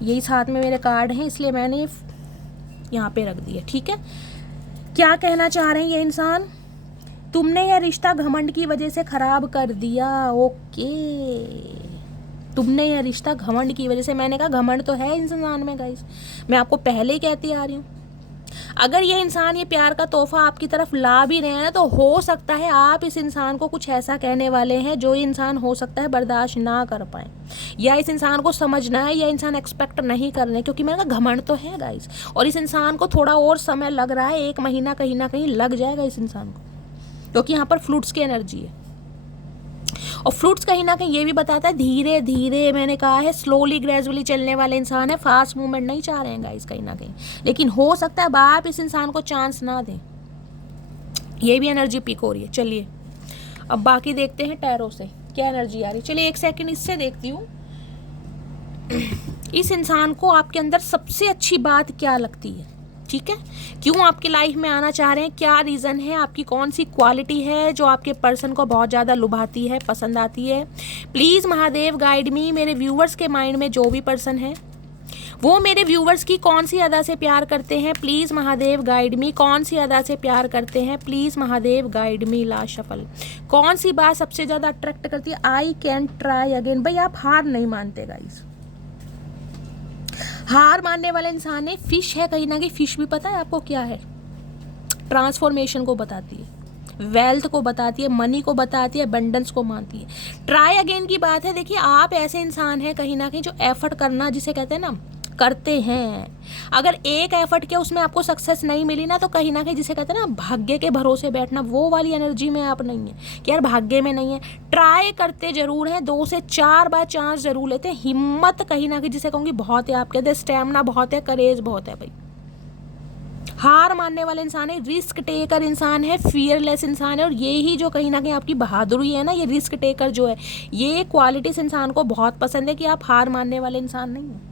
यही साथ में मेरे कार्ड हैं इसलिए मैंने यहाँ पे रख दिया, ठीक है। क्या कहना चाह रहे हैं ये इंसान? तुमने यह रिश्ता घमंड की वजह से खराब कर दिया। ओके, तुमने यह रिश्ता घमंड की वजह से। मैंने कहा घमंड तो है इंसान में गाइस, मैं आपको पहले ही कहती आ रही हूँ। अगर ये इंसान ये प्यार का तोहफा आपकी तरफ ला भी रहे हैं तो हो सकता है आप इस इंसान को कुछ ऐसा कहने वाले हैं जो ये इंसान हो सकता है बर्दाश्त ना कर पाए, या इस इंसान को समझना है, या इंसान एक्सपेक्ट नहीं कर रहे, क्योंकि मैंने कहा घमंड तो है गाइस। और इस इंसान को थोड़ा और समय लग रहा है, 1 महीना कहीं ना कहीं लग जाएगा इस इंसान को, क्योंकि यहाँ पर फ्रूट्स की एनर्जी है। और फ्रूट्स कहीं ना कहीं ये भी बताता है धीरे धीरे, मैंने कहा है स्लोली ग्रेजुअली चलने वाले इंसान है, फास्ट मूवमेंट नहीं चाह रहे हैं गाइस कहीं ना कहीं। लेकिन हो सकता है अब आप इस इंसान को चांस ना दें, ये भी एनर्जी पिक हो रही है। चलिए अब बाकी देखते हैं टैरो से क्या एनर्जी आ रही है। चलिए 1 सेकंड इससे देखती हूँ इस इंसान को आपके अंदर सबसे अच्छी बात क्या लगती है, ठीक है, क्यों आपकी लाइफ में आना चाह रहे हैं, क्या रीज़न है, आपकी कौन सी क्वालिटी है जो आपके पर्सन को बहुत ज़्यादा लुभाती है, पसंद आती है। प्लीज़ महादेव गाइड मी। मेरे व्यूवर्स के माइंड में जो भी पर्सन है वो मेरे व्यूवर्स की कौन सी अदा से प्यार करते हैं, प्लीज़ महादेव गाइड मी। कौन सी अदा से प्यार करते हैं, please Mahadev guide me. Last shuffle. कौन सी बात सबसे ज़्यादा अट्रैक्ट करती है? I can try again. भाई आप हार नहीं मानते गाइस, हार मानने वाले इंसान है। फिश है कहीं ना कहीं, फिश भी पता है आपको क्या है? ट्रांसफॉर्मेशन को बताती है, वेल्थ को बताती है, मनी को बताती है, अबंडेंस को मानती है। ट्राई अगेन की बात है, देखिए आप ऐसे इंसान हैं कहीं ना कहीं जो एफर्ट करना जिसे कहते हैं ना, करते हैं। अगर एक एफर्ट किया उसमें आपको सक्सेस नहीं मिली ना, तो कहीं ना कहीं जिसे कहते हैं ना भाग्य के भरोसे बैठना, वो वाली एनर्जी में आप नहीं है कि यार भाग्य में नहीं है। ट्राई करते जरूर हैं, 2 से 4 बार चांस जरूर लेते हैं। हिम्मत कहीं ना कहीं जिसे कहूँगी बहुत है, आप कहते हैं स्टैमिना बहुत है, करेज बहुत है। भाई हार मानने वाले इंसान है, रिस्क टेकर इंसान है, फियरलेस इंसान है। और ये ही जो कहीं ना कहीं आपकी बहादुरी है ना, ये रिस्क टेकर जो है, ये क्वालिटी इस इंसान को बहुत पसंद है कि आप हार मानने वाले इंसान नहीं है।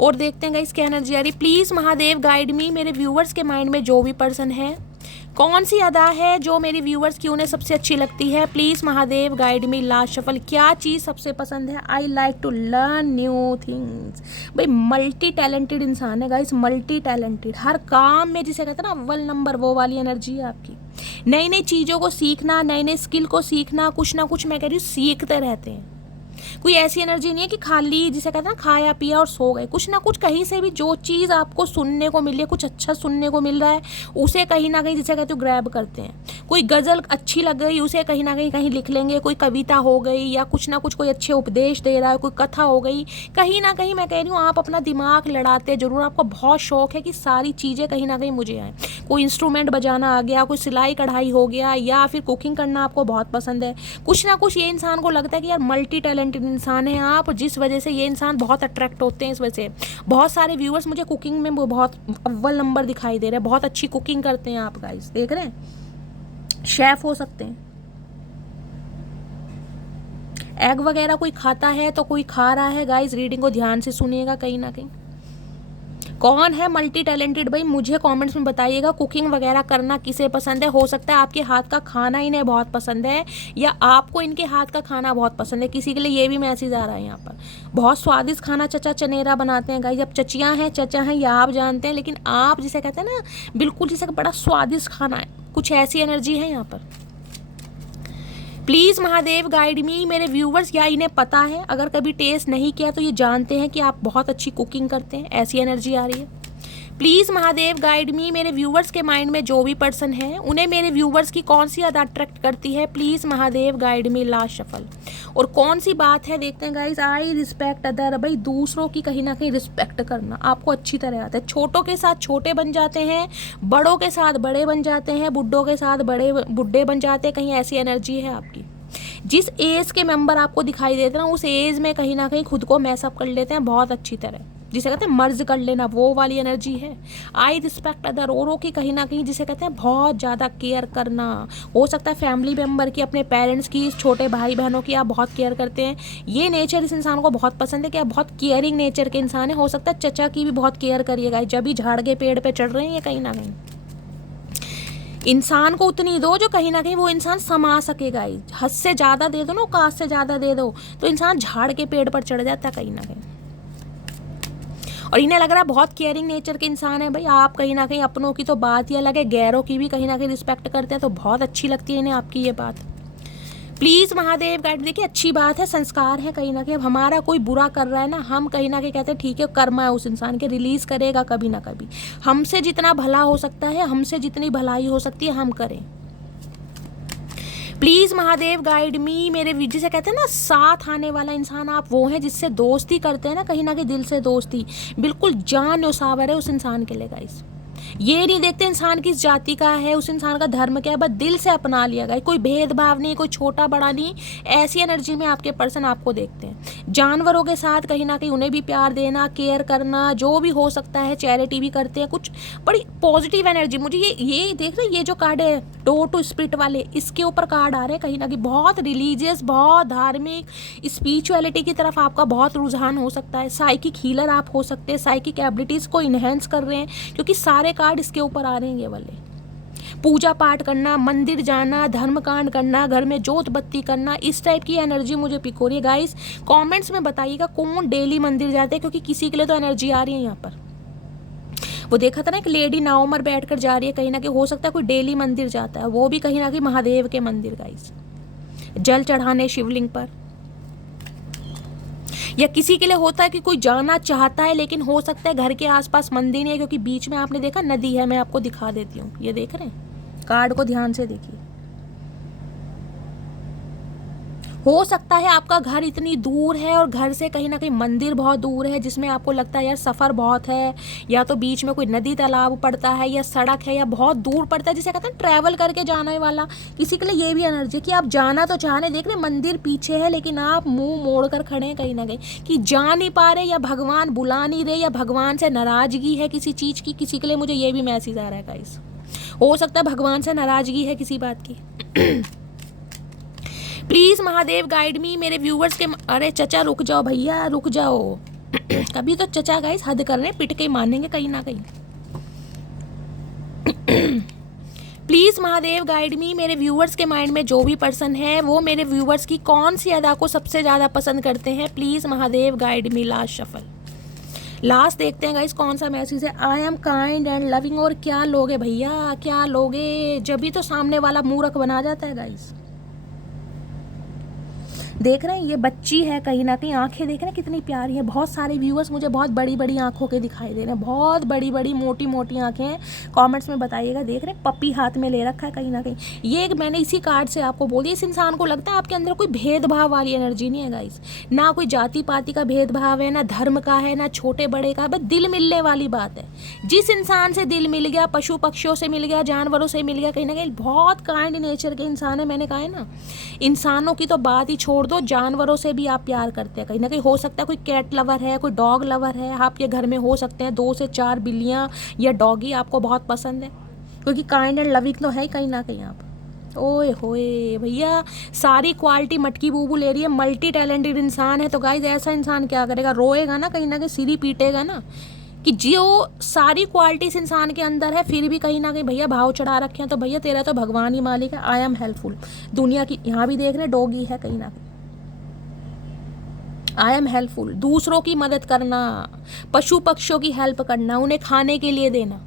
और देखते हैं गाइस क्या एनर्जी आ रही। प्लीज महादेव गाइड मी। मेरे व्यूवर्स के माइंड में जो भी पर्सन है, कौन सी अदा है जो मेरी व्यूवर्स की उन्हें सबसे अच्छी लगती है, please Mahadev guide me. Last shuffle. क्या चीज़ सबसे पसंद है? I like to learn new things. भाई मल्टी टैलेंटेड इंसान है गाइस, मल्टी टैलेंटेड, हर काम में जिसे कहते हैं ना अव्वल नंबर, वो वाली एनर्जी है आपकी। नई नई चीज़ों को सीखना, नए नए स्किल को सीखना, कुछ ना कुछ मैं कह रही हूँ सीखते रहते हैं। कोई ऐसी एनर्जी नहीं है कि खाली जिसे कहते हैं ना खाया पिया और सो गए। कुछ ना कुछ कहीं से भी जो चीज़ आपको सुनने को मिल रही है, कुछ अच्छा सुनने को मिल रहा है, उसे कहीं ना कहीं जिसे कहते हो ग्रैब करते हैं। कोई गज़ल अच्छी लग गई, उसे कहीं ना कहीं लिख लेंगे। कोई कविता हो गई, या कुछ ना कुछ कोई अच्छे उपदेश दे रहा है, कोई कथा हो गई, कहीं ना कहीं मैं कह रही हूँ आप अपना दिमाग लड़ाते जरूर। आपको बहुत शौक है कि सारी चीज़ें कहीं ना कहीं मुझे आए। कोई इंस्ट्रूमेंट बजाना आ गया, कोई सिलाई कढ़ाई हो गया, या फिर कुकिंग करना आपको बहुत पसंद है। कुछ ना कुछ ये इंसान को लगता है कि यार मल्टी टैलेंटेड इंसान है आप, जिस वजह से ये इंसान बहुत अट्रैक्ट होते हैं। इस वजह से बहुत सारे व्यूअर्स मुझे कुकिंग में बहुत अव्वल नंबर दिखाई दे रहे हैं। बहुत अच्छी कुकिंग करते हैं आप गाइस, देख रहे हैं, शेफ हो सकते हैं। एग वगैरह कोई खाता है तो कोई खा रहा है गाइस। रीडिंग को ध्यान से सुनिएगा। कहीं ना कहीं कौन है मल्टी टैलेंटेड? भाई मुझे कमेंट्स में बताइएगा। कुकिंग वगैरह करना किसे पसंद है? हो सकता है आपके हाथ का खाना इन्हें बहुत पसंद है, या आपको इनके हाथ का खाना बहुत पसंद है। किसी के लिए ये भी मैसेज आ रहा है यहाँ पर। बहुत स्वादिष्ट खाना चचा चनेरा बनाते हैं गाइस। अब चचियाँ हैं, चचा हैं, या आप जानते हैं, लेकिन आप जिसे कहते हैं ना बिल्कुल जिसे बड़ा स्वादिष्ट खाना है, कुछ ऐसी एनर्जी है यहाँ पर। प्लीज़ महादेव गाइड मी। मेरे व्यूवर्स या इन्हें पता है, अगर कभी टेस्ट नहीं किया तो ये जानते हैं कि आप बहुत अच्छी कुकिंग करते हैं, ऐसी एनर्जी आ रही है। प्लीज़ महादेव गाइड मी। मेरे व्यूवर्स के माइंड में जो भी पर्सन है, उन्हें मेरे व्यूवर्स की कौन सी अदा अट्रैक्ट करती है, please Mahadev guide me. Last shuffle. और कौन सी बात है देखते हैं गाइस। I respect other. भाई दूसरों की कहीं ना कहीं रिस्पेक्ट करना आपको अच्छी तरह आता है। छोटों के साथ छोटे बन जाते हैं, बड़ों के साथ बड़े बन जाते हैं, बुड्ढों के साथ बड़े बुड्ढे बन जाते हैं। कहीं ऐसी एनर्जी है आपकी। जिस एज के मेंबर आपको दिखाई देते हैं ना, उस एज में कहीं ना कहीं खुद को मैसअप कर लेते हैं बहुत अच्छी तरह, जिसे कहते हैं मर्ज कर लेना, वो वाली एनर्जी है। आई रिस्पेक्ट अदर, औरों की कहीं ना कहीं जिसे कहते हैं बहुत ज़्यादा केयर करना। हो सकता है फैमिली मेम्बर की, अपने पेरेंट्स की, छोटे भाई बहनों की आप बहुत केयर करते हैं। ये नेचर इस इंसान को बहुत पसंद है कि आप बहुत केयरिंग नेचर के इंसान है। हो सकता है चचा की भी बहुत केयर करिएगा, जब भी झाड़ के पेड़ पर चढ़ रहे हैं, ये कहीं ना कहीं इंसान को उतनी दो जो कहीं ना कहीं वो इंसान समा सकेगा ही। हद से ज़्यादा दे दो ना, औकात से ज़्यादा दे दो तो इंसान झाड़ के पेड़ पर चढ़ जाता है कहीं ना कहीं। और इन्हें लग रहा है बहुत केयरिंग नेचर के इंसान है भाई। आप कहीं ना कहीं अपनों की तो बात ही अलग है, गैरों की भी कहीं ना कहीं रिस्पेक्ट करते हैं, तो बहुत अच्छी लगती है इन्हें आपकी ये बात। प्लीज़ महादेव गाइड, देखिए अच्छी बात है, संस्कार है कहीं ना कहीं। अब हमारा कोई बुरा कर रहा है ना, हम कहीं ना कहीं कहते हैं ठीक है, कर्म है उस इंसान के, रिलीज़ करेगा कभी ना कभी। हमसे जितना भला हो सकता है, हमसे जितनी भलाई हो सकती है हम करें। प्लीज़ महादेव गाइड मी, मेरे जिसे कहते हैं ना साथ आने वाला इंसान, आप वो हैं जिससे दोस्ती करते हैं ना कहीं दिल से दोस्ती, बिल्कुल जान न्योछावर है उस इंसान के लिए गाइस। ये नहीं देखते इंसान किस जाति का है, उस इंसान का धर्म क्या है, बस दिल से अपना लिया गाइस। कोई भेदभाव नहीं, कोई छोटा बड़ा नहीं, ऐसी एनर्जी में आपके पर्सन आपको देखते हैं। जानवरों के साथ कहीं ना कहीं उन्हें भी प्यार देना, केयर करना, जो भी हो सकता है, चैरिटी भी करते हैं, कुछ बड़ी पॉजिटिव एनर्जी। मुझे ये देख रहे, ये जो कार्ड है डोर टू स्पिरिट वाले, इसके ऊपर कार्ड आ रहे हैं कहीं ना कहीं बहुत रिलीजियस, बहुत धार्मिक, स्पिरिचुअलिटी की तरफ आपका बहुत रुझान हो सकता है। साइकिक हीलर आप हो सकते हैं, साइकिक एबिलिटीज़ को इन्हेंस कर रहे हैं, क्योंकि सारे कार्ड इसके ऊपर आ रहे हैं ये वाले। पूजा पाठ करना, मंदिर जाना, धर्म कांड करना, घर में जोत बत्ती करना, इस टाइप की एनर्जी मुझे पिक हो रही है गाइस। कमेंट्स में बताइएगा कौन डेली मंदिर जाते हैं, क्योंकि किसी के लिए तो एनर्जी आ रही है यहाँ पर। वो देखा था ना एक लेडी नाव में बैठकर जा रही है, कहीं ना कहीं हो सकता है कोई डेली मंदिर जाता है, वो भी कहीं ना कहीं महादेव के मंदिर गाइस, जल चढ़ाने शिवलिंग पर। या किसी के लिए होता है कि कोई जाना चाहता है, लेकिन हो सकता है घर के आसपास मंदिर नहीं है, क्योंकि बीच में आपने देखा नदी है। मैं आपको दिखा देती हूँ, ये देख रहे हैं, कार्ड को ध्यान से देखिए। हो सकता है आपका घर इतनी दूर है और घर से कहीं ना कहीं मंदिर बहुत दूर है, जिसमें आपको लगता है यार सफ़र बहुत है, या तो बीच में कोई नदी तालाब पड़ता है, या सड़क है, या बहुत दूर पड़ता है, जिसे कहते हैं ट्रैवल करके जाने वाला। किसी के लिए ये भी एनर्जी कि आप जाना तो चाहने, देख रहे मंदिर पीछे है, लेकिन आप मुंह मोड़ कर खड़े हैं कहीं ना कहीं, कि जा नहीं पा रहे, या भगवान बुला नहीं रहे, या भगवान से नाराज़गी है किसी चीज़ की। किसी के लिए मुझे ये भी मैसेज आ रहा है गाइस, हो सकता है भगवान से नाराज़गी है किसी बात की। प्लीज़ महादेव गाइड मी, मेरे व्यूवर्स के। अरे चचा रुक जाओ भैया, रुक जाओ। कभी तो चचा गाइस हद कर रहे हैं, पिट के ही मानेंगे कहीं ना कहीं। प्लीज़ महादेव गाइड मी, मेरे व्यूवर्स के माइंड में जो भी पर्सन है, वो मेरे व्यूवर्स की कौन सी अदा को सबसे ज़्यादा पसंद करते हैं। Please Mahadev guide me. Last shuffle, last देखते हैं गाइस कौन सा मैसेज है। I am kind and loving, और क्या लोगे भैया, क्या लोगे, जब भी तो सामने वाला मूर्ख बना जाता है गाइस। देख रहे हैं ये बच्ची है कहीं ना कहीं, आंखें देख रहे हैं कितनी प्यारी है। बहुत सारे व्यूअर्स मुझे बहुत बड़ी बड़ी आंखों के दिखाई दे रहे हैं, बहुत बड़ी बड़ी मोटी मोटी आंखें हैं। कमेंट्स में बताइएगा। देख रहे हैं पप्पी हाथ में ले रखा है कहीं ना कहीं। ये मैंने इसी कार्ड से आपको बोल दिया, इस इंसान को लगता है आपके अंदर कोई भेदभाव वाली एनर्जी नहीं है गाइस, ना कोई जाति पाति का भेदभाव है, ना धर्म का है, ना छोटे बड़े का, बस दिल मिलने वाली बात है। जिस इंसान से दिल मिल गया, पशु पक्षियों से मिल गया, जानवरों से मिल गया, कहीं ना कहीं बहुत काइंड नेचर के इंसान है। मैंने कहा है ना, इंसानों की तो बात ही छोड़ दो, जानवरों से भी आप प्यार करते हैं कहीं ना कहीं। हो सकता है कोई कैट लवर है, कोई डॉग लवर है, आपके घर में हो सकते हैं 2 से 4 बिल्लियाँ या डॉगी आपको बहुत पसंद है, क्योंकि काइंड एंड लविंग तो है कहीं ना कहीं आप। ओए होए भैया, सारी क्वालिटी मटकी बूबू ले रही है, मल्टी टैलेंटेड इंसान है। तो गाइस ऐसा इंसान क्या करेगा, रोएगा ना कहीं ना कहीं, सिरी पीटेगा ना, कि जो सारी क्वालिटीज इंसान के अंदर है, फिर भी कहीं ना कहीं भैया भाव चढ़ा रखे हैं। तो भैया तेरा तो भगवान ही मालिक है। आई एम हेल्पफुल, दुनिया की, यहाँ भी देख रहे डॉगी है कहीं ना कहीं। आई एम हेल्पफुल, दूसरों की मदद करना, पशु पक्षियों की हेल्प करना, उन्हें खाने के लिए देना।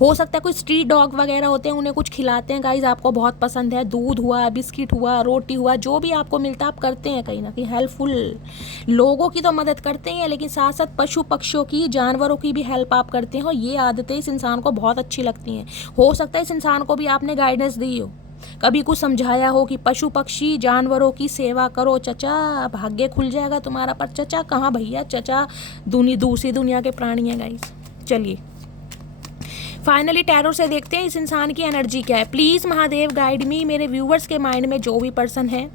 हो सकता है कोई स्ट्रीट डॉग वगैरह होते हैं, उन्हें कुछ खिलाते हैं गाइज, आपको बहुत पसंद है। दूध हुआ, बिस्किट हुआ, रोटी हुआ, जो भी आपको मिलता है आप करते हैं कहीं ना कहीं। हेल्पफुल, लोगों की तो मदद करते हैं, लेकिन साथ साथ पशु पक्षियों की, जानवरों की भी हेल्प आप करते हैं। और ये आदतें इस इंसान को बहुत अच्छी लगती हैं। हो सकता है इस इंसान को भी आपने गाइडेंस दी हो, कभी कुछ समझाया हो कि पशु पक्षी जानवरों की सेवा करो चचा, भाग्य खुल जाएगा तुम्हारा। पर चचा कहाँ भैया, चचा दूसरी दुनिया के प्राणी हैं गाइस। चलिए फाइनली टैरो से देखते हैं इस इंसान की एनर्जी क्या है। प्लीज़ महादेव गाइड मी। मेरे व्यूवर्स के माइंड में जो भी पर्सन है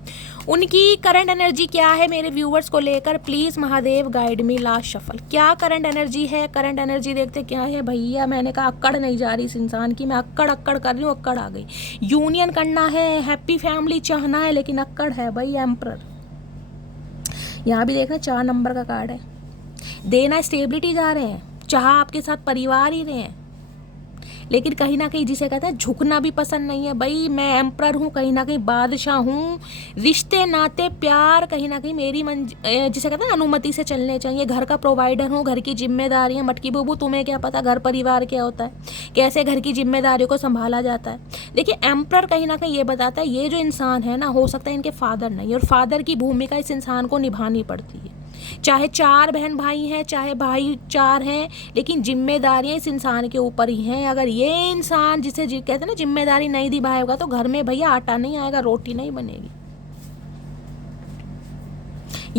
उनकी करंट एनर्जी क्या है मेरे व्यूवर्स को लेकर, please Mahadev guide me. Last shuffle, क्या करंट एनर्जी है? करंट एनर्जी देखते क्या है भैया। मैंने कहा अक्कड़ नहीं जा रही इस इंसान की, मैं अक्कड़ अक्कड़ कर रही हूँ, अक्कड़ आ गई। यूनियन करना है, हैप्पी फैमिली चाहना है, लेकिन अक्कड़ है भाई एम्परर। यहाँ भी देखना 4 नंबर का कार्ड है। देना स्टेबिलिटी जा रहे हैं, चाह आपके साथ परिवार ही रहे हैं, लेकिन कहीं ना कहीं जिसे कहते हैं झुकना भी पसंद नहीं है भाई। मैं एम्परर हूँ, कहीं ना कहीं बादशाह हूँ। रिश्ते नाते प्यार कहीं ना कहीं मेरी जिसे कहते हैं अनुमति से चलने चाहिए। घर का प्रोवाइडर हूँ, घर की जिम्मेदारियाँ। मटकी बुबू तुम्हें क्या पता घर परिवार क्या होता है, कैसे घर की जिम्मेदारियों को संभाला जाता है। देखिए एम्परर कहीं ना कहीं ये बताता है ये जो इंसान है ना, हो सकता है इनके फादर नहीं, और फादर की भूमिका इस इंसान को निभानी पड़ती है। चाहे 4 बहन भाई हैं, चाहे भाई 4 हैं, लेकिन जिम्मेदारियां इस इंसान के ऊपर ही हैं। अगर ये इंसान जिसे कहते हैं ना जिम्मेदारी नहीं निभाएगा तो घर में भैया आटा नहीं आएगा, रोटी नहीं बनेगी।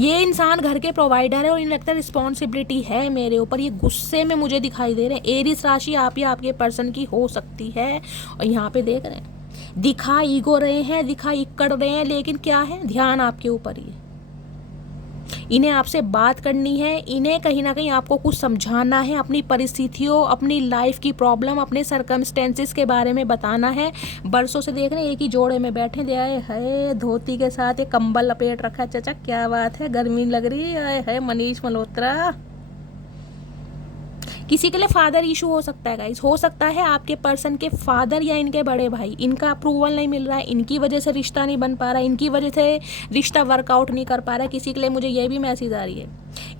ये इंसान घर के प्रोवाइडर है और इन्हें लगता है रिस्पॉन्सिबिलिटी है मेरे ऊपर। ये गुस्से में मुझे दिखाई दे रहे हैं। एरिस राशि आप या आपके पर्सन की हो सकती है। और यहाँ पे देख रहे हैं दिखा ईगो रहे हैं, दिखा इकड़ रहे हैं, लेकिन क्या है ध्यान आपके ऊपर ही है। इन्हें आपसे बात करनी है, इन्हें कहीं ना कहीं आपको कुछ समझाना है, अपनी परिस्थितियों, अपनी लाइफ की प्रॉब्लम, अपने सर्कमस्टेंसेस के बारे में बताना है। बरसों से देख रहे हैं एक ही जोड़े में बैठे दे आए है, धोती के साथ एक कंबल लपेट रखा है। चाचा क्या बात है, गर्मी लग रही है मनीष मल्होत्रा। किसी के लिए फादर इशू हो सकता है गाइस, हो सकता है आपके पर्सन के फादर या इनके बड़े भाई, इनका अप्रूवल नहीं मिल रहा है, इनकी वजह से रिश्ता नहीं बन पा रहा है, इनकी वजह से रिश्ता वर्कआउट नहीं कर पा रहा है। किसी के लिए मुझे ये भी मैसेज आ रही है।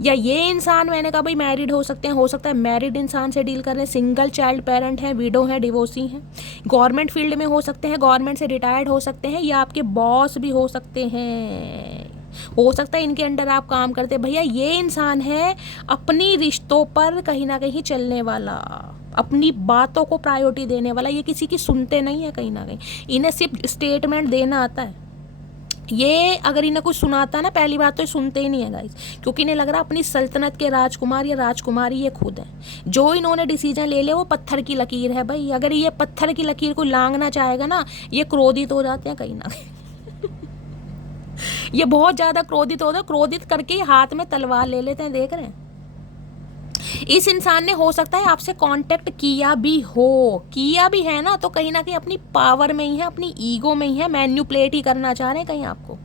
या ये इंसान, मैंने कहा भाई मैरिड हो सकते हैं, हो सकता है मैरिड इंसान से डील कर रहे हैं, सिंगल चाइल्ड पेरेंट है, विडो है, डिवोर्सी हैं, गवर्नमेंट फील्ड में हो सकते हैं, गवर्नमेंट से रिटायर्ड हो सकते हैं, या आपके बॉस भी हो सकते हैं। हो सकता है इनके अंडर आप काम करते। भैया ये इंसान है अपनी रिश्तों पर कहीं ना कहीं चलने वाला, अपनी बातों को प्रायोरिटी देने वाला। ये किसी की सुनते नहीं है, कहीं ना कहीं इन्हें सिर्फ स्टेटमेंट देना आता है। ये अगर इन्हें कुछ सुनाता है ना, पहली बात तो ये सुनते ही नहीं है गाइस, क्योंकि इन्हें लग रहा है अपनी सल्तनत के राजकुमार या राजकुमारी ये खुद है। जो इन्होंने डिसीजन ले लिया वो पत्थर की लकीर है भाई। अगर ये पत्थर की लकीर को लांघना चाहेगा ना, ये क्रोधित हो जाते हैं कहीं ना कहीं। ये बहुत ज्यादा क्रोधित होता है, क्रोधित करके हाथ में तलवार ले लेते हैं। देख रहे हैं इस इंसान ने हो सकता है आपसे कांटेक्ट किया भी है ना, तो कहीं ना कहीं अपनी पावर में ही है, अपनी ईगो में ही है, मैन्युपुलेट ही करना चाह रहे हैं कहीं आपको।